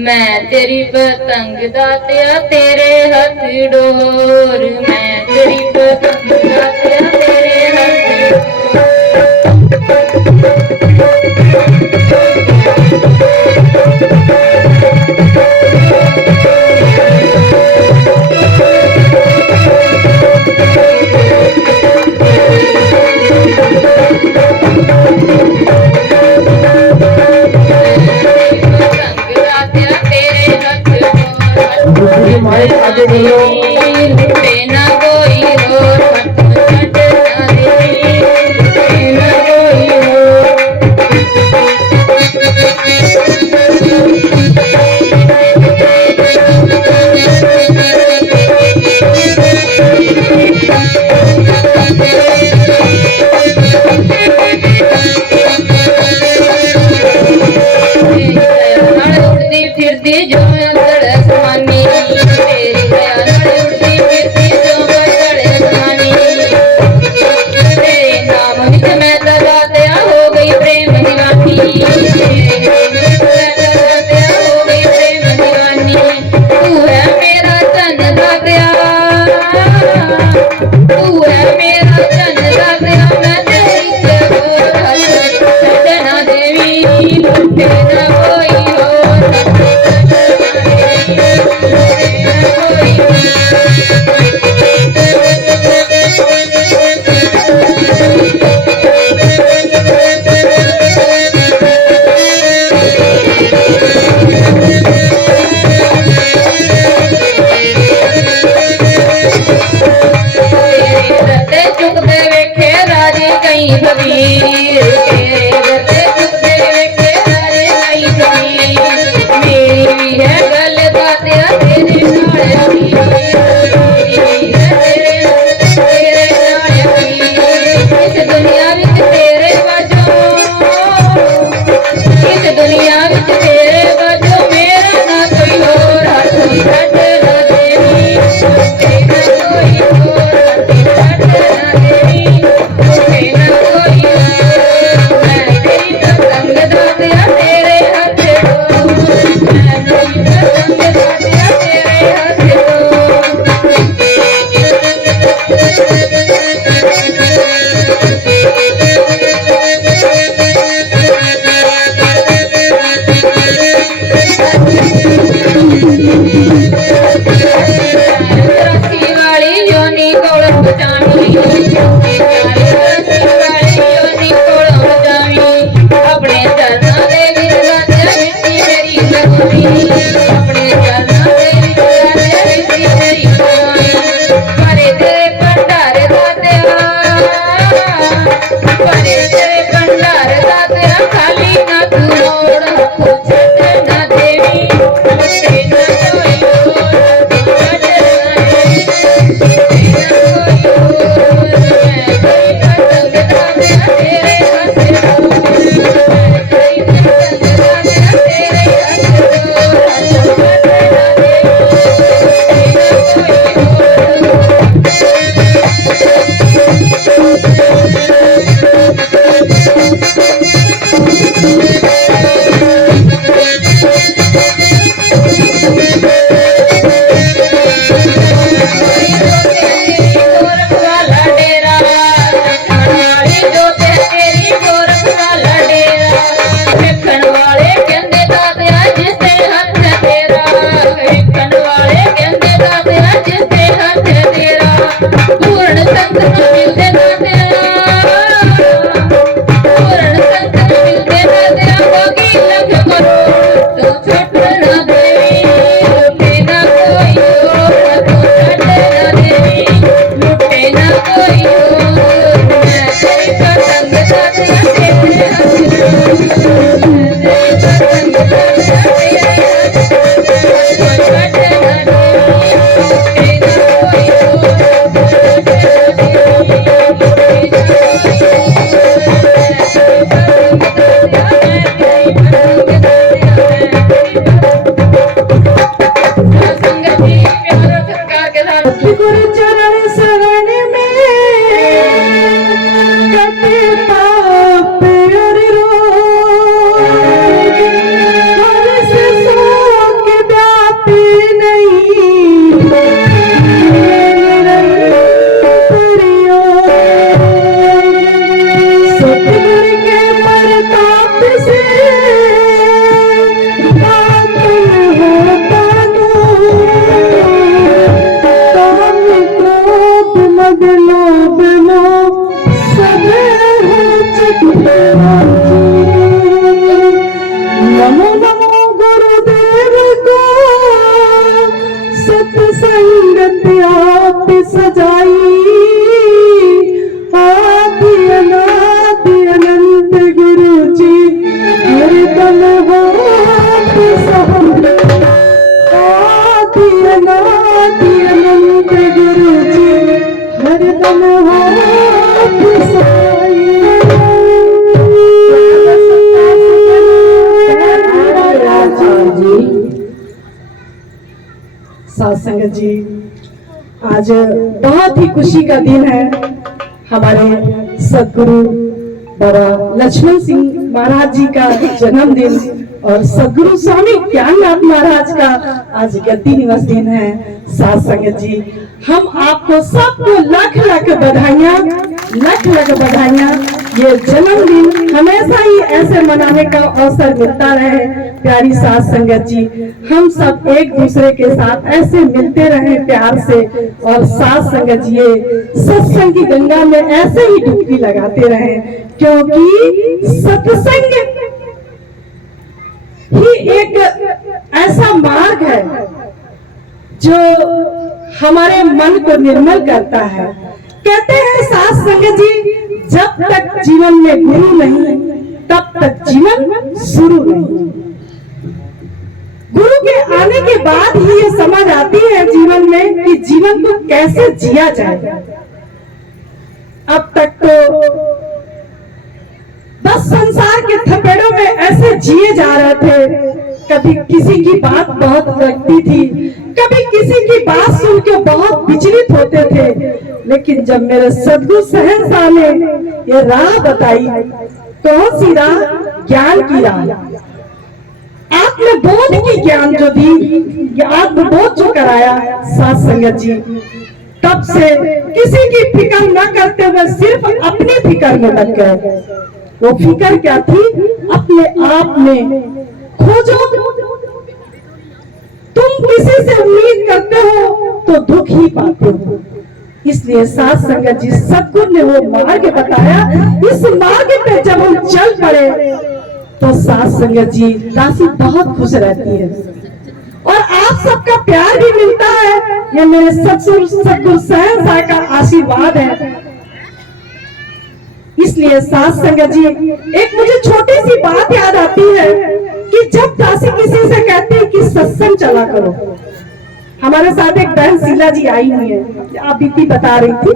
मैं तेरी पतंग दातिया तेरे हाथ डोर, मैं तेरी पतंग दातिया तेरे हाथ माइक आगे बोलो। ना कोई और नहीं कबीर तेरे गते चुपे वेखे सारे नहीं कबीर मेरी भी है गल दातिया तेरे नाल अभी मेरी भी है तेरे नाल अभी इस दुनिया विच तेरे वजों इस दुनिया विच तेरे वजों मेरा ना कोई होर हथ छड्ड ना देवी तेरा कोई होर हथ छड्ड ना देवी तेरा कोई मैं तेरी पतंग दातिया तेरे हथ दो मैं तेरी पतंग दातिया तेरे हथ रस्सी वाली योनी कोल बचावी रस्सी वाली योनी कोल बचावी अपने चरना दे विच गाते मिट्टी मेरी लगोनी अपने चरना दे विच गाते मिट्टी मेरी लगोनी परे तेरे भंडारे दातिया परे तेरे भंडारे दातिया खाली ना तू मोड़ हथों छड्ड ना देवी मुझे ना कोई होर हथ छड्ड ना देवी तेरा कोई होर मैं तेरी पतंग दातिया तेरे हथ दो मैं तेरी पतंग दातिया तेरे हथ दो हथ छड्ड ना देवी तेरा कोई होर गोरख वाला डेरा वाली जो तेरी गोरख वाला डेरा देखण वाले कहंदे दातिया जिस ते हथ तेरा देखण वाले कहंदे दातिया जिस ते हथ तेरा पूर्ण संत नूं मिलदे दातिया पूर्ण संत नूं मिलदे दातिया होगी लख करोड़ तू छड्ड ना देवी लुटे ना कोई होर तू छड्ड ना देवी लुटे ना कोई होर मैं तेरी पतंग दातिया तेरे हथ दो मैं तेरी पतंग दातिया तेरे हथ दो छड्ड ना देवी लुटे ना कोई होर छड्ड ना देवी लुटे ना कोई संगत जी प्यारो सरकार के साथ गुरु चरण शरण में कटे पाप और रोग हर से शोक व्यापी नहीं निरंतर योग सतगुर के प्रताप से आत्म होता काम क्रोध मद लोभ मोह सब हो चुके नमो नमो गुरुदेव को सत्संगत आप सजाई आदि अनादि अनंत गुरु जी हरदम हाथ सहाय आदि अनादि अनंत गुरु जी हरदम हाथ सहाय जी सत्संग जी आज बहुत ही खुशी का दिन है। हमारे सदगुरु बाबा लक्ष्मण सिंह महाराज जी का जन्मदिन और सदगुरु स्वामी ज्ञाननाथ महाराज का आज गद्दी दिवस दिन है। सत्संग जी हम आपको सबको लाख लाख बधाइयाँ लख लख बधाइयाँ। ये जन्मदिन हमेशा ही ऐसे मनाने का अवसर मिलता रहे। प्यारी साथ संगत जी, हम सब एक दूसरे के साथ ऐसे मिलते रहे प्यार से, और साथ संगत जी ये सत्संग की गंगा में ऐसे ही डुबकी लगाते रहे, क्योंकि सत्संग ही एक ऐसा मार्ग है जो हमारे मन को निर्मल करता है। कहते हैं साथ संगत जी, जब तक जीवन में गुरु नहीं, तब तक जीवन शुरू नहीं। गुरु के आने के बाद ही ये समझ आती है जीवन में कि जीवन को कैसे जिया जाए। अब तक तो बस संसार के थपेड़ों में ऐसे जिए जा रहे थे। कभी किसी की बात बहुत लगती थी, कभी किसी की बात सुन के बहुत विचलित होते थे, लेकिन जब मेरे सद्गुरु शहंशाह ने ये राह बताई, कौन सी राह? ज्ञान की राह, आत्मबोध की ज्ञान जो दी, आत्मबोध जो कराया साथ संगत जी, तब से किसी की फिक्र न करते हुए सिर्फ अपनी फिक्र में लग गए। वो फिक्र क्या थी? अपने आप में खोजो। तुम किसी से उम्मीद करते हो तो दुख ही पाते हो। इसलिए साथ संगत जी, सद्गुरु ने वो मार्ग बताया। इस मार्ग पे जब हम चल पड़े तो साथ संगत जी, दासी बहुत खुश रहती है और आप सबका प्यार भी मिलता है। ये मेरे सद्गुरु शहंशाह का आशीर्वाद है। इसलिए साथ संगत जी, एक मुझे छोटी सी बात याद आती है कि जब दासी किसी से कहती है कि सत्संग चला करो। हमारे साथ एक बहन शीला जी आई हुई है, आप बीती बता रही थी।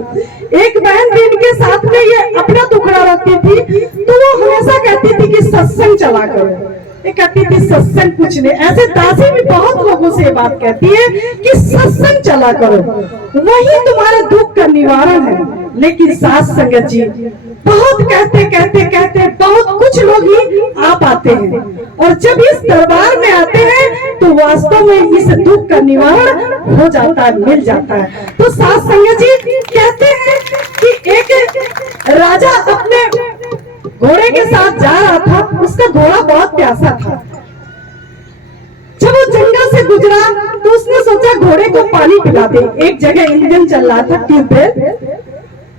एक बहन भी इनके साथ में ये अपना टुकड़ा रखती थी, तो वो हमेशा कहती थी कि सत्संग चला करो। ये कहती थी सत्संग कुछ नहीं। ऐसे दासी भी बहुत लोगों से बात कहती है कि सत्संग चला करो, वही तुम्हारे दुख का निवारण है। लेकिन साथ संगत जी, बहुत कहते कहते कहते बहुत कुछ लोग ही आ पाते हैं, और जब इस दरबार में आते हैं तो वास्तव में इस दुख का निवारण हो जाता है, मिल जाता है। तो साथ संगत जी कहते हैं कि एक राजा अपने घोड़े के साथ जा रहा था। उसका घोड़ा बहुत प्यासा था। जब वो जंगल से गुजरा तो उसने सोचा घोड़े को पानी पिला दे। एक जगह इंजन चल रहा था, ट्यूबवेल,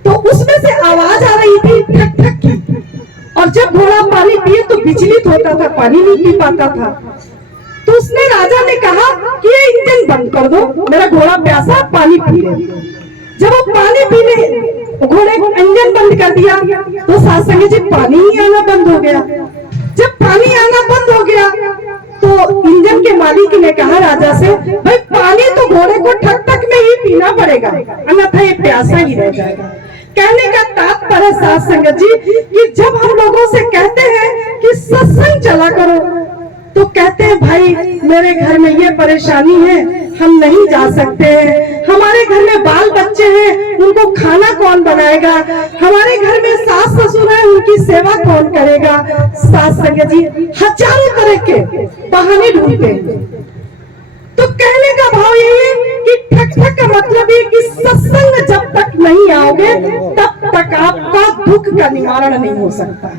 तो उसमें से आवाज आ रही थी ठक ठक की, और जब घोड़ा पानी पिए तो विचलित होता था, पानी नहीं पी पाता था। तो उसने राजा ने कहा कि ये इंजन बंद कर दो, मेरा घोड़ा प्यासा, पानी पी ले। जब वो पानी पीने घोड़े को इंजन बंद कर दिया तो साथ संगत जी पानी ही आना बंद हो गया। जब पानी आना बंद हो गया तो इंजन के मालिक ने कहा राजा से, भाई पानी तो घोड़े को ठक ठक में ही पीना पड़ेगा, अन्यथा ये प्यासा ही रह जाएगा। कहने का तात्पर्य साथ संगत जी कि जब हम लोगों से कहते हैं कि सत्संग चला करो, तो कहते हैं भाई मेरे घर में ये परेशानी है, हम नहीं जा सकते हैं, हमारे घर में बाल बच्चे हैं, उनको खाना कौन बनाएगा, हमारे घर में सास ससुर है, उनकी सेवा कौन करेगा। साथ संगत जी, हजारों तरह के बहाने ढूंढते हैं। तो कहने का भाव यही है कि ठक ठक का मतलब है कि सत्संग जब तक नहीं आओगे तब तक आपका दुख का निवारण नहीं हो सकता।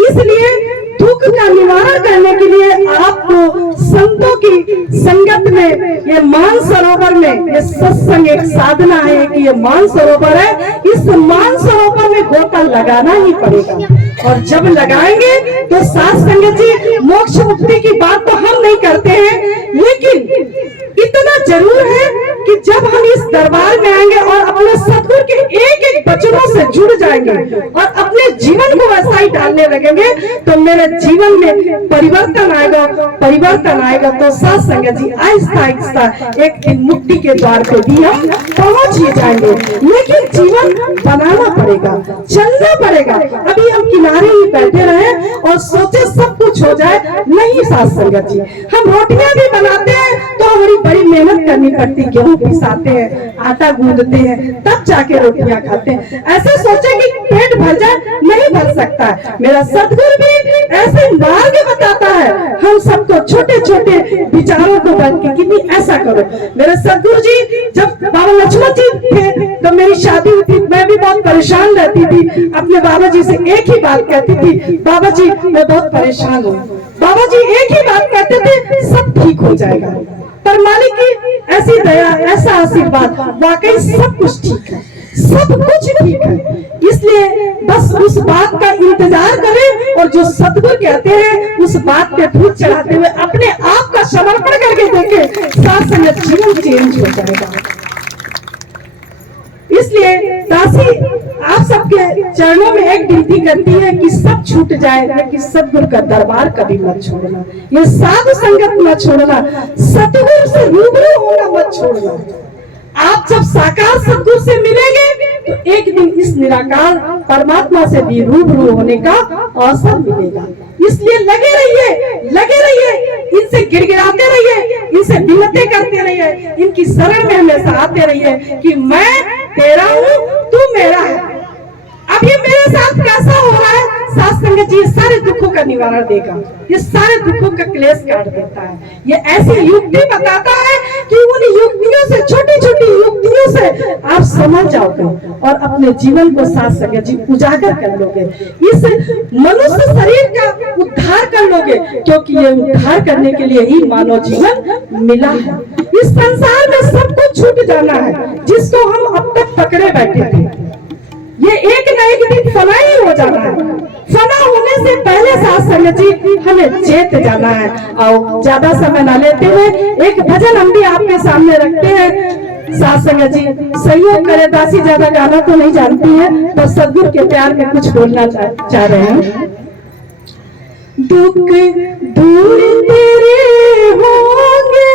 इसलिए दुख का निवारण करने के लिए आपको संतों की संगत में, ये मानसरोवर में, ये सत्संग एक साधना है कि ये मानसरोवर है, इस मानसरोवर में गोता लगाना ही पड़ेगा। और जब लगाएंगे तो साथ संगत जी, मोक्ष मुक्ति की बात तो हम नहीं करते हैं, लेकिन इतना जरूर है कि जब हम इस दरबार में आएंगे और अपने सद्गुरु के एक एक वचनों से जुड़ जाएंगे और अपने जीवन को वैसा ही डालने लगेंगे, तो मेरे जीवन में परिवर्तन आएगा। परिवर्तन आएगा तो साथ संगत जी, आहिस्ता आहिस्ता एक दिन मुक्ति के द्वार पे भी हम पहुंच ही जाएंगे। लेकिन जीवन बनाना पड़ेगा, चलना पड़ेगा। अभी हम किनारे ही बैठे रहे और सोचे सब कुछ हो जाए, नहीं साथ संगत जी। हम रोटियां भी बनाते हैं तो हमारी बड़ी मेहनत करनी पड़ती, गेहूं पिसाते हैं, आटा गूंदते हैं, तब जाके रोटियां खाते हैं। ऐसे सोचे कि पेट भर जाए, नहीं भर सकता है। मेरा सद्गुरु भी ऐसे मार्ग बताता है हम सबको, छोटे छोटे विचारों को बन के कि नहीं ऐसा करो। मेरे सद्गुरु जी जब बाबा लक्ष्मण जी थे तो मेरी शादी हुई थी, मैं भी बहुत परेशान रहती थी। अपने बाबा जी से एक ही बात कहती थी, बाबा जी मैं बहुत परेशान हूँ। बाबा जी एक ही बात कहते थे, सब ठीक हो जाएगा। पर मालिक की ऐसी दया, ऐसा आशीर्वाद, वाकई सब कुछ ठीक है, सब कुछ ठीक है। इसलिए बस उस बात का इंतजार करें और जो सद्गुरु कहते हैं उस बात पे फूल चढ़ाते हुए अपने आप का समर्पण करके देखें, साथ जीवन चेंज हो जाएगा। इसलिए दासी आप सबके चरणों में एक विनती करती है कि सब छूट जाए, लेकिन सतगुरु का दरबार कभी मत छोड़ना, ये साधु संगत मत छोड़ना, सतगुरु से रूबरू होना मत छोड़ना। आप जब साकार सतगुरु से मिलेंगे तो एक दिन इस निराकार परमात्मा से भी रूबरू होने का अवसर मिलेगा। इसलिए लगे रहिए, इनसे गिड़गिड़ाते रहिए, इनसे विनती करते रहिए, इनकी शरण में हमेशा आते रहिए कि मैं तेरा हूँ, तू मेरा है। अब ये मेरे साथ कैसा हो रहा है, साथ संगत जी सारे दुखों का निवारण देगा, ये सारे दुखों का क्लेश काट देता है। ये ऐसी युक्ति बताता है कि उन युक्तियों से, छोटी छोटी युक्तियों से आप समझ जाओगे और अपने जीवन को साथ संगत जी उजागर कर लोगे, इस मनुष्य शरीर का उद्धार कर लोगे, क्योंकि ये उद्धार करने के लिए ही मानव जीवन मिला है। इस संसार में सब कुछ छूट जाना है, जिसको हम अब तक पकड़े बैठे थे, ये एक न एक दिन फना ही हो जाना है। फना होने से पहले साथ संगत जी हमें चेत जाना है। और ज्यादा समय न लेते हुए एक भजन हम भी आपके सामने रखते हैं। साथ संगत जी सहयोग करे, दासी ज्यादा गाना तो नहीं जानती है, तो सदगुरु के प्यार में कुछ बोलना चाह रहे हैं। दुख दूर तेरे होंगे,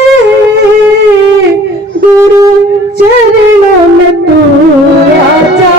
गुरु चरणों में तू आजा,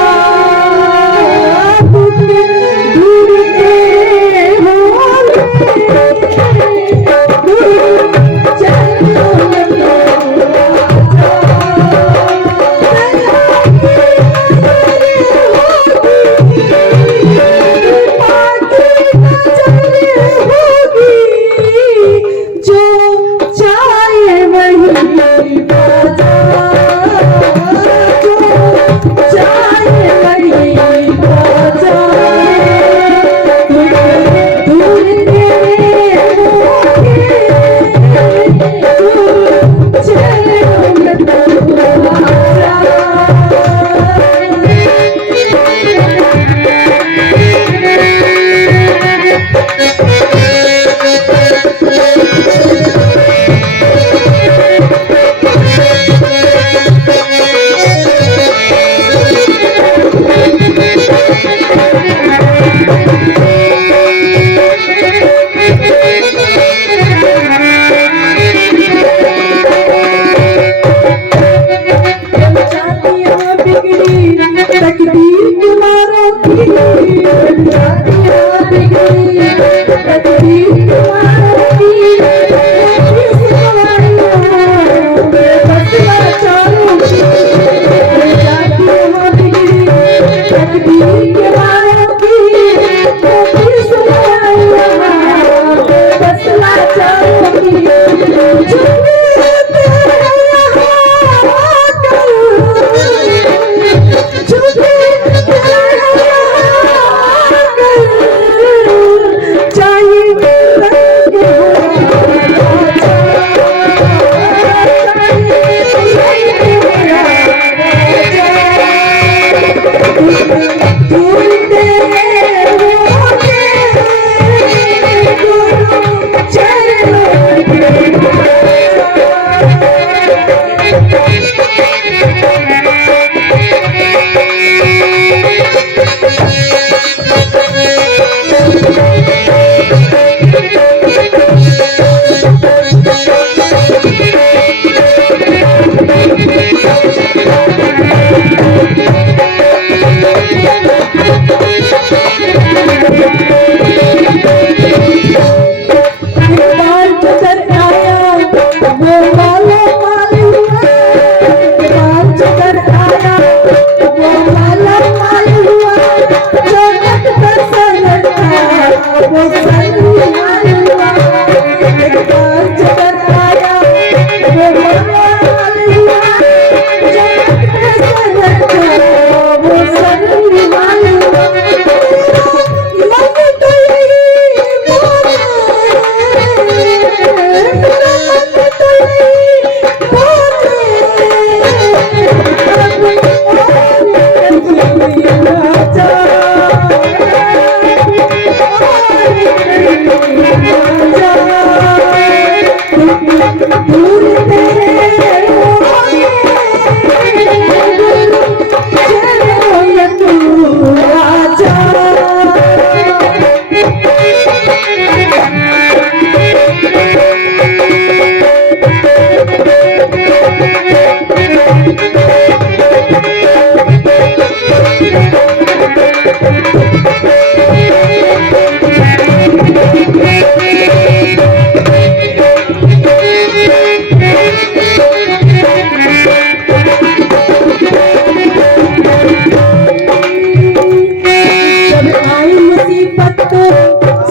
जब आई मुसीबत तो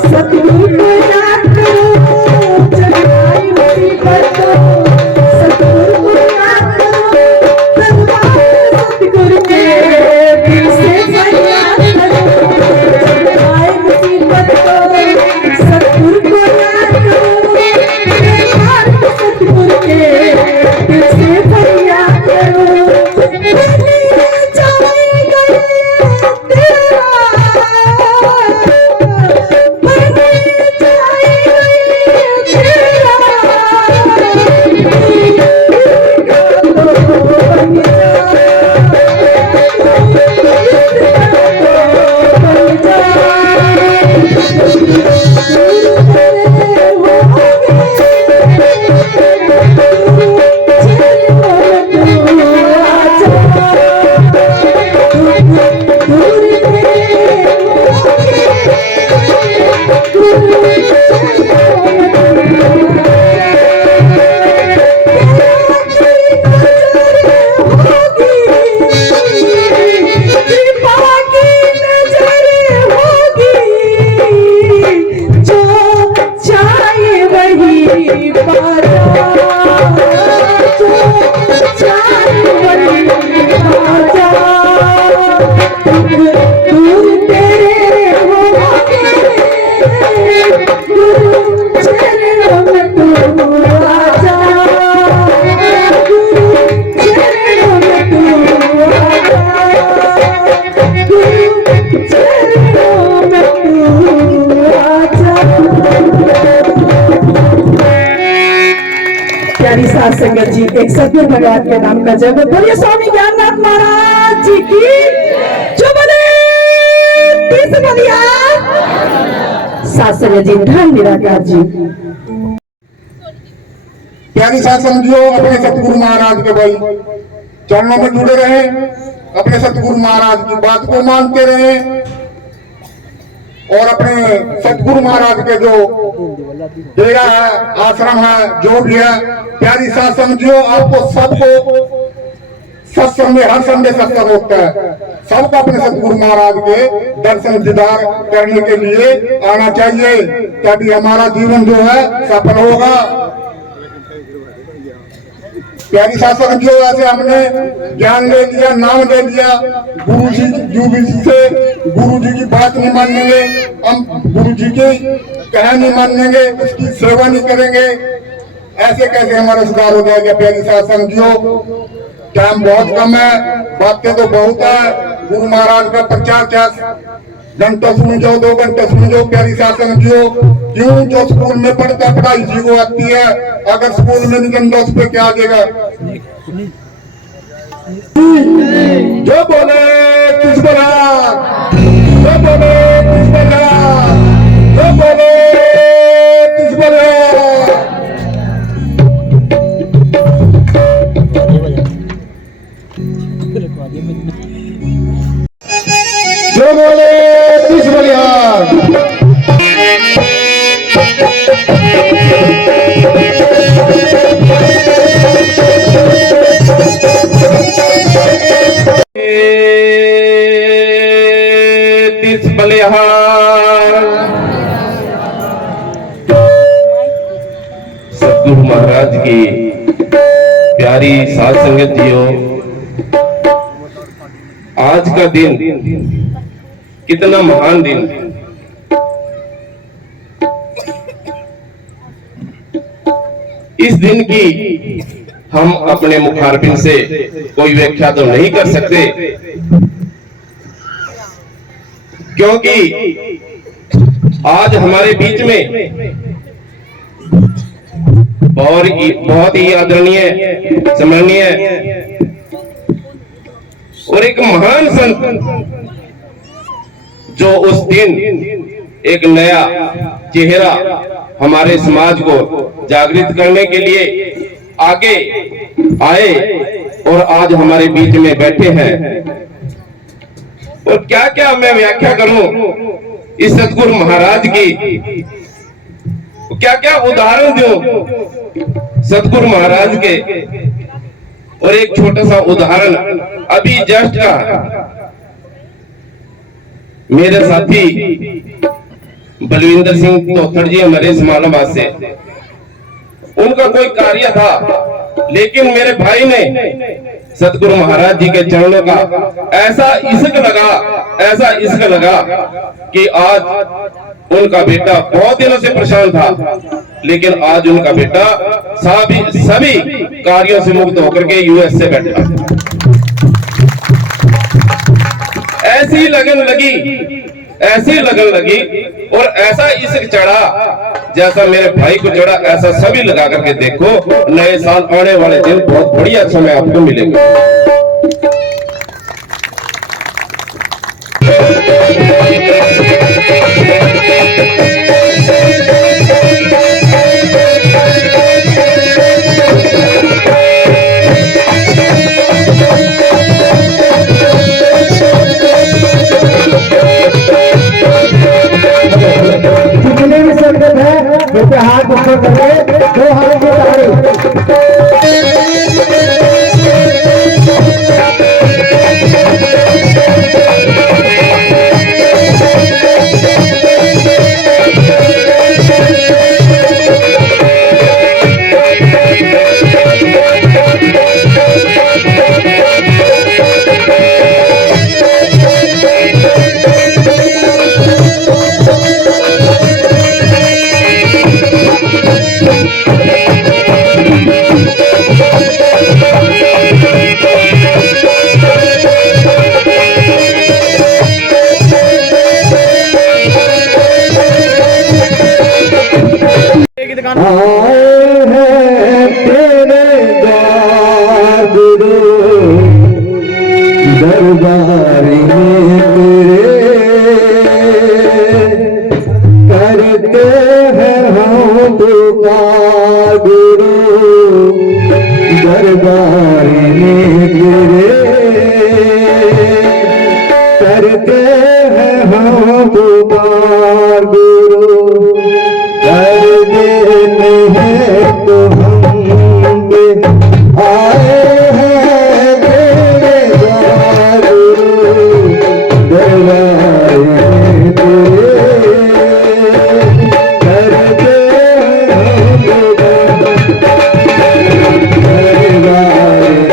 सतगुरु को याद करो, जब आई मुसीबत तो सतगुरु को याद करो, दरबार सतगुरु के दिल से फरियाद करो। जब आई मुसीबत तो सतगुरु को याद करो, दरबार सतगुरु के दिल से फरियाद करो। प्यारी साध संगत जी, एक सतगुरु भगवान के नाम का जय बोलिए। स्वामी ज्ञाननाथ महाराज जी की जो बोले तीस बोलिया। साध संगत जी, धन निराकार जी। प्यारी साध संगतियों, अपने सतगुरु महाराज के भाई चरणों में जुड़े रहे, अपने सतगुरु महाराज की बात को मानते रहे और अपने सतगुरु महाराज के जो डेरा है, आश्रम है, जो भी है, प्यारी साध संगतियों, आपको सबको सत्संग में हर संडे सत्संग होता है, सबको अपने सतगुरु महाराज के दर्शन दीदार करने के लिए आना चाहिए, तभी हमारा जीवन जो है सफल होगा। प्यारी साध संगतियों, ऐसे हमने ज्ञान ले लिया, नाम ले लिया, गुरु जी से गुरु जी की बात नहीं मानेंगे, हम गुरु जी की कह नहीं मानेंगे, उसकी सेवा नहीं करेंगे, ऐसे कैसे हमारा सुधार हो जाएगा। प्यारी साध संगतियों, टाइम बहुत कम है, बातें तो बहुत है। गुरु महाराज का प्रचार 4 घंटा सुन जाओ, 2 घंटे सुन जाओ। प्यारी साध संगतियों, क्यों जो स्कूल में पढ़ता पढ़ाई जी को आती है, अगर स्कूल में निकल जाओ उस पर क्या आ जाएगा। जो बोले किस बोला, जो बोले किस बोला, जो बोले किस बोला। जो बोले तीस बलिहार। तीस बलिहार। सतगुरु महाराज की प्यारी साध संगत जियो, आज का दिन कितना महान दिन। इस दिन की हम अपने मुखारबिन से कोई व्याख्या तो नहीं कर सकते, क्योंकि आज हमारे बीच में बहुत ही आदरणीय, सम्माननीय और एक महान संत, जो उस दिन एक नया चेहरा हमारे समाज को जागृत करने के लिए आगे आए और आज हमारे बीच में बैठे हैं। और क्या क्या मैं व्याख्या करूं इस सतगुरु महाराज की, क्या क्या उदाहरण दूं सतगुरु महाराज के। और एक छोटा सा उदाहरण अभी जस्ट का, मेरे साथी बलविंदर सिंह तोथड़ जी हमारे समालाबाद से, उनका कोई कार्य था, लेकिन मेरे भाई ने सतगुरु महाराज जी के चरणों का ऐसा इश्क लगा कि आज उनका बेटा बहुत दिनों से परेशान था, लेकिन आज उनका बेटा सभी कार्यों से मुक्त होकर के यूएस से बैठा। ऐसी लगन लगी और ऐसा इश्क चढ़ा जैसा मेरे भाई को चढ़ा, ऐसा सभी लगा करके देखो। नए साल आने वाले दिन बहुत बढ़िया समय आपको मिलेगा। जितने भी संगत है कृपया हाथ ऊपर करके दो हाथों की ताली। आए हैं तेरे द्वार गुरु, दरबार में तेरे करते हैं हम पुकार गुरु, दरबार में तेरे करते हैं हम पुकार गुरु। कर देने हैं तो हम आए हैं तेरे द्वार दरबार में तेरे, करते हैं हम दरबार में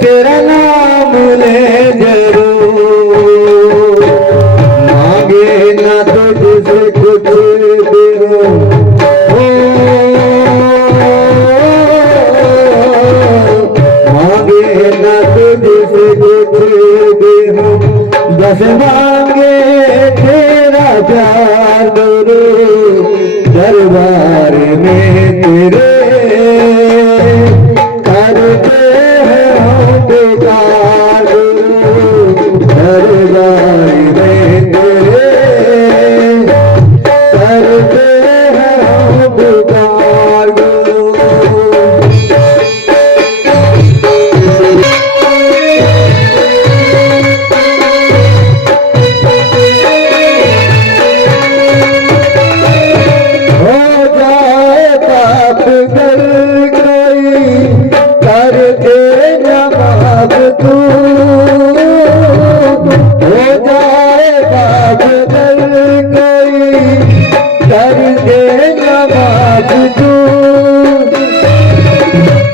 तेरा नाम ले जरूर, मांगे ना तुझसे कुछ देरो, मांगे ना तुझसे कुछ देरो, बस मांगे तेरा प्यार गुरु, दरबार में तेरे करते हैं हम पुकार गुरु, दरबार में तेरे करते हैं हम पुकार गुरु। हो जाए पाप कर कोई कर दे नमाज तू, हो जाए पाप कर कोई कर दे नमाज तू,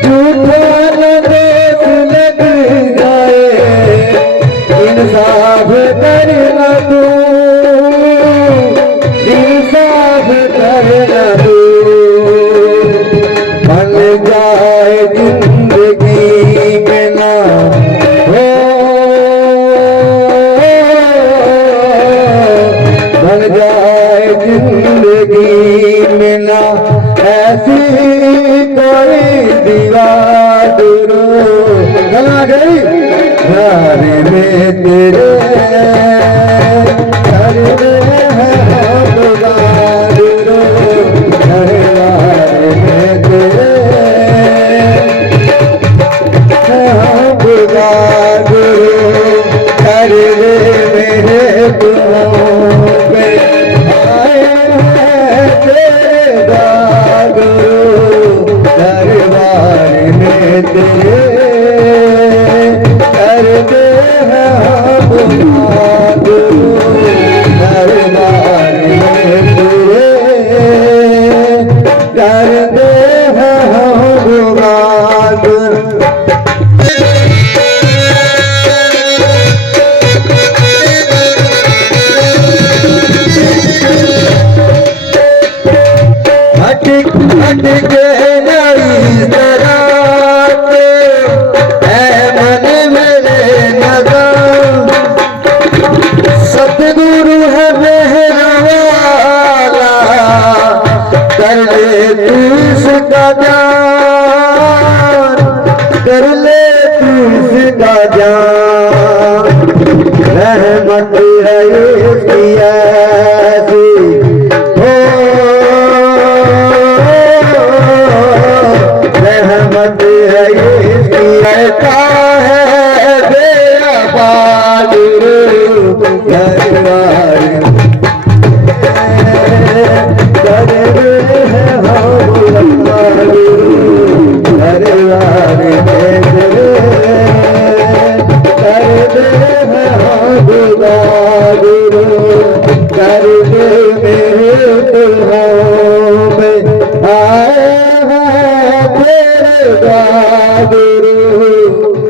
झूठा न देख लग जाए इंसाफ करना तू, इंसाफ करना तू, बन जाए गला गई यारी में तेरे घर में है गुरु दरबार में तेरे गुरु घर मेरे गुरु आए हैं तेरे गुरु दरबार में तेरे करते हैं हम गुरु दरबार में तेरे करते हैं हम गुरु हट के नई तराते है मन मेरे नगर सतगुरु है मेरा वाला कर ले तू इसका जान कर ले तू इसका जान रहमत है इसकी ऐसी रहमत है इसकी ऐसा है बेरा बहादुर दरबार करे है हम दरबार में करे है हम बहादुर कर दे मेरे तुहों में आए गुरु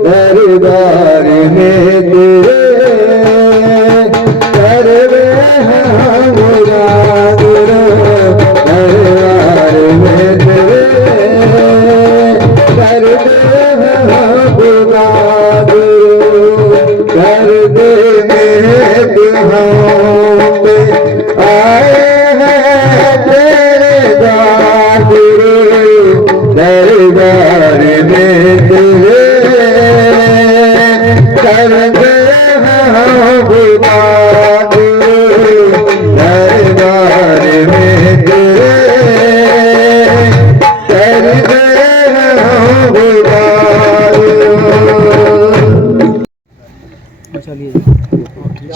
दरबार में तेरे कर हम गुरु दरबार में तेरे कर हम गुरु कर दे मेरे तुहों में आए हैं तेरे गुरु दरबार में तेरे कर दे हम गुरु दरबार में तेरे कर दे हम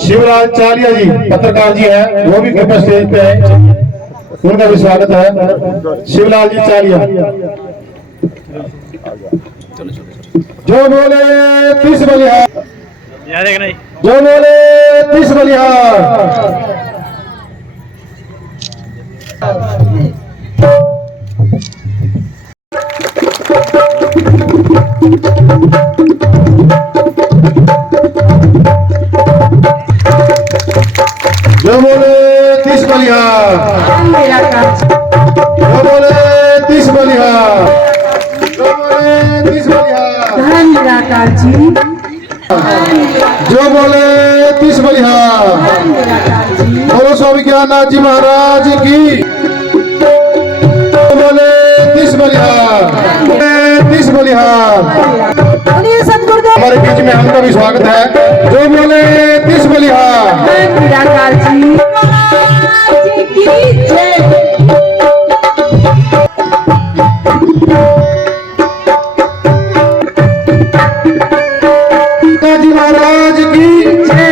शिवलाल चालिया जी पत्रकार जी हैं, वो भी कृपया स्टेज पे है, उनका भी स्वागत है। शिवलाल जी चालिया जो बोले 30 बलिहार, जो बोले 30 बलिहार। जो बोले 30 बलिहार, जो बोले 30 बलिहार, जो बोले 30 बलिहार, जो बोले 30 बलिहार। बोलो स्वामी ज्ञाननाथ जी महाराज की। जो बोले 30 बलिहार, 30 बलिहार। हमारे बीच में हमका भी स्वागत है। जो बोले 30 बलिहार। जी महाराज की जय।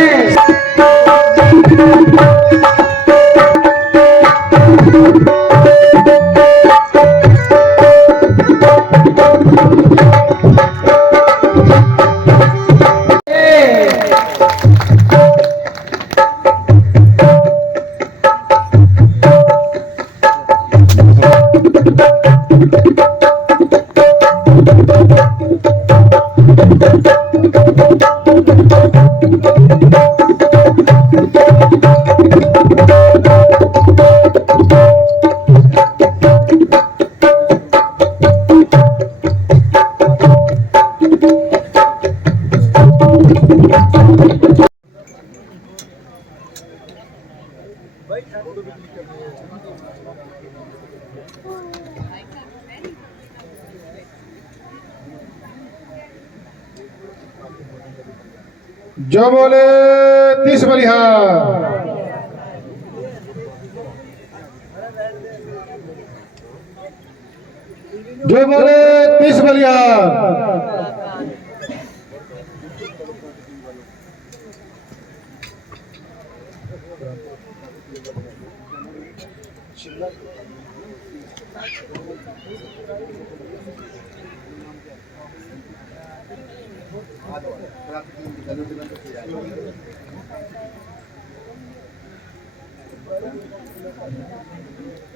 जो बोले 30 बलिहार। जो बोले 30 बलिहार।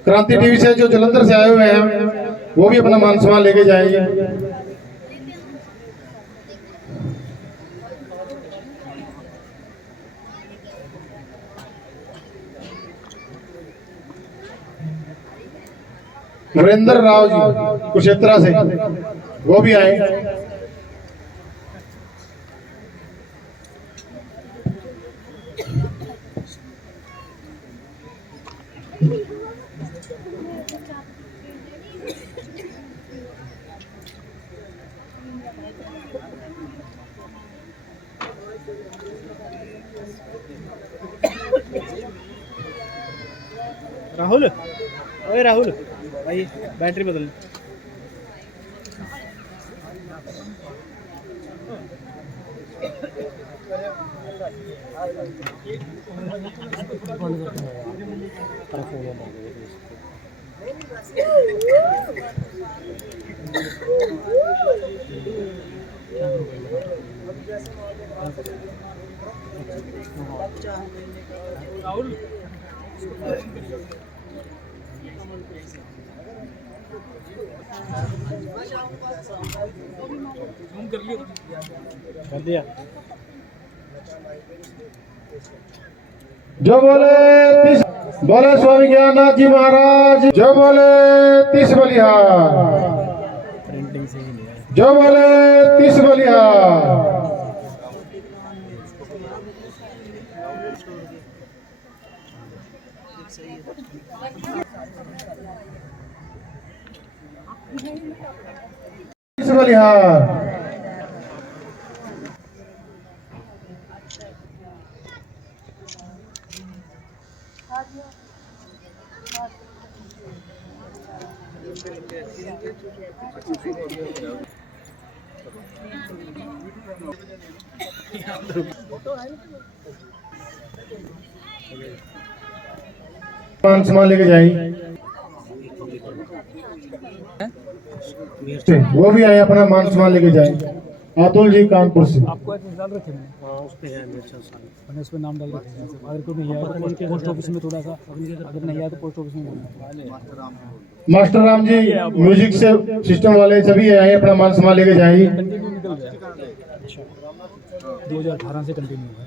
क्रांति टीवी से जो जलंधर से आए हुए हैं वो भी अपना मान सम्मान लेके जाएंगे। वीरेंद्र राव जी कुरुक्षेत्र से वो भी आए। राहुल, ओए राहुल भाई बैटरी बदल। राहुल कर दिया। जो बोले 30 बोले स्वामी ज्ञाननाथ जी महाराज। जो बोले 30 बलिहार। प्रिंटिंग से ही नहीं है। जो बोले 30 बलिहार। बलिहार। मान सम्मान लेके जाएंगे। वो भी आए अपना मान सम्मान लेके जाएंगे। अतुल जी कानपुर से। आपको एड्रेस डाल रखे हैं उस पे है मेरे साथ। मैंने उस पे नाम डाल रखे हैं। अगर कोई नहीं आया तो पोस्ट ऑफिस में थोड़ा सा, अगर नहीं आया तो पोस्ट ऑफिस में मास्टर राम जी म्यूजिक से सिस्टम वाले सभी आए अपना मान सम्मान लेके जाएंगे। कंटिन्यू निकल गया। अच्छा 2018 से कंटिन्यू है।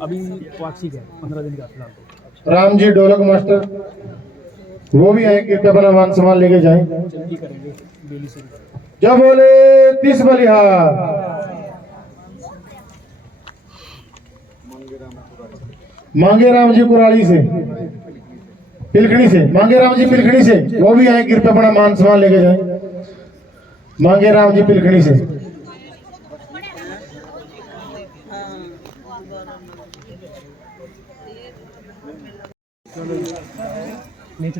अभी वापसी है 15 दिन का फिलहाल। राम जी ढोलक मास्टर वो भी आए कि अपना मान सम्मान लेके जाएं। जल्दी करेंगे डेली से। जब बोले 30 बलिहार। मांगे राम जी कुराली से, पिलखड़ी से। मांगे राम जी पिलखड़ी से वो भी आए कृपया अपना मान सम्मान लेके जाएं। मांगे राम जी पिलखड़ी से। नहीं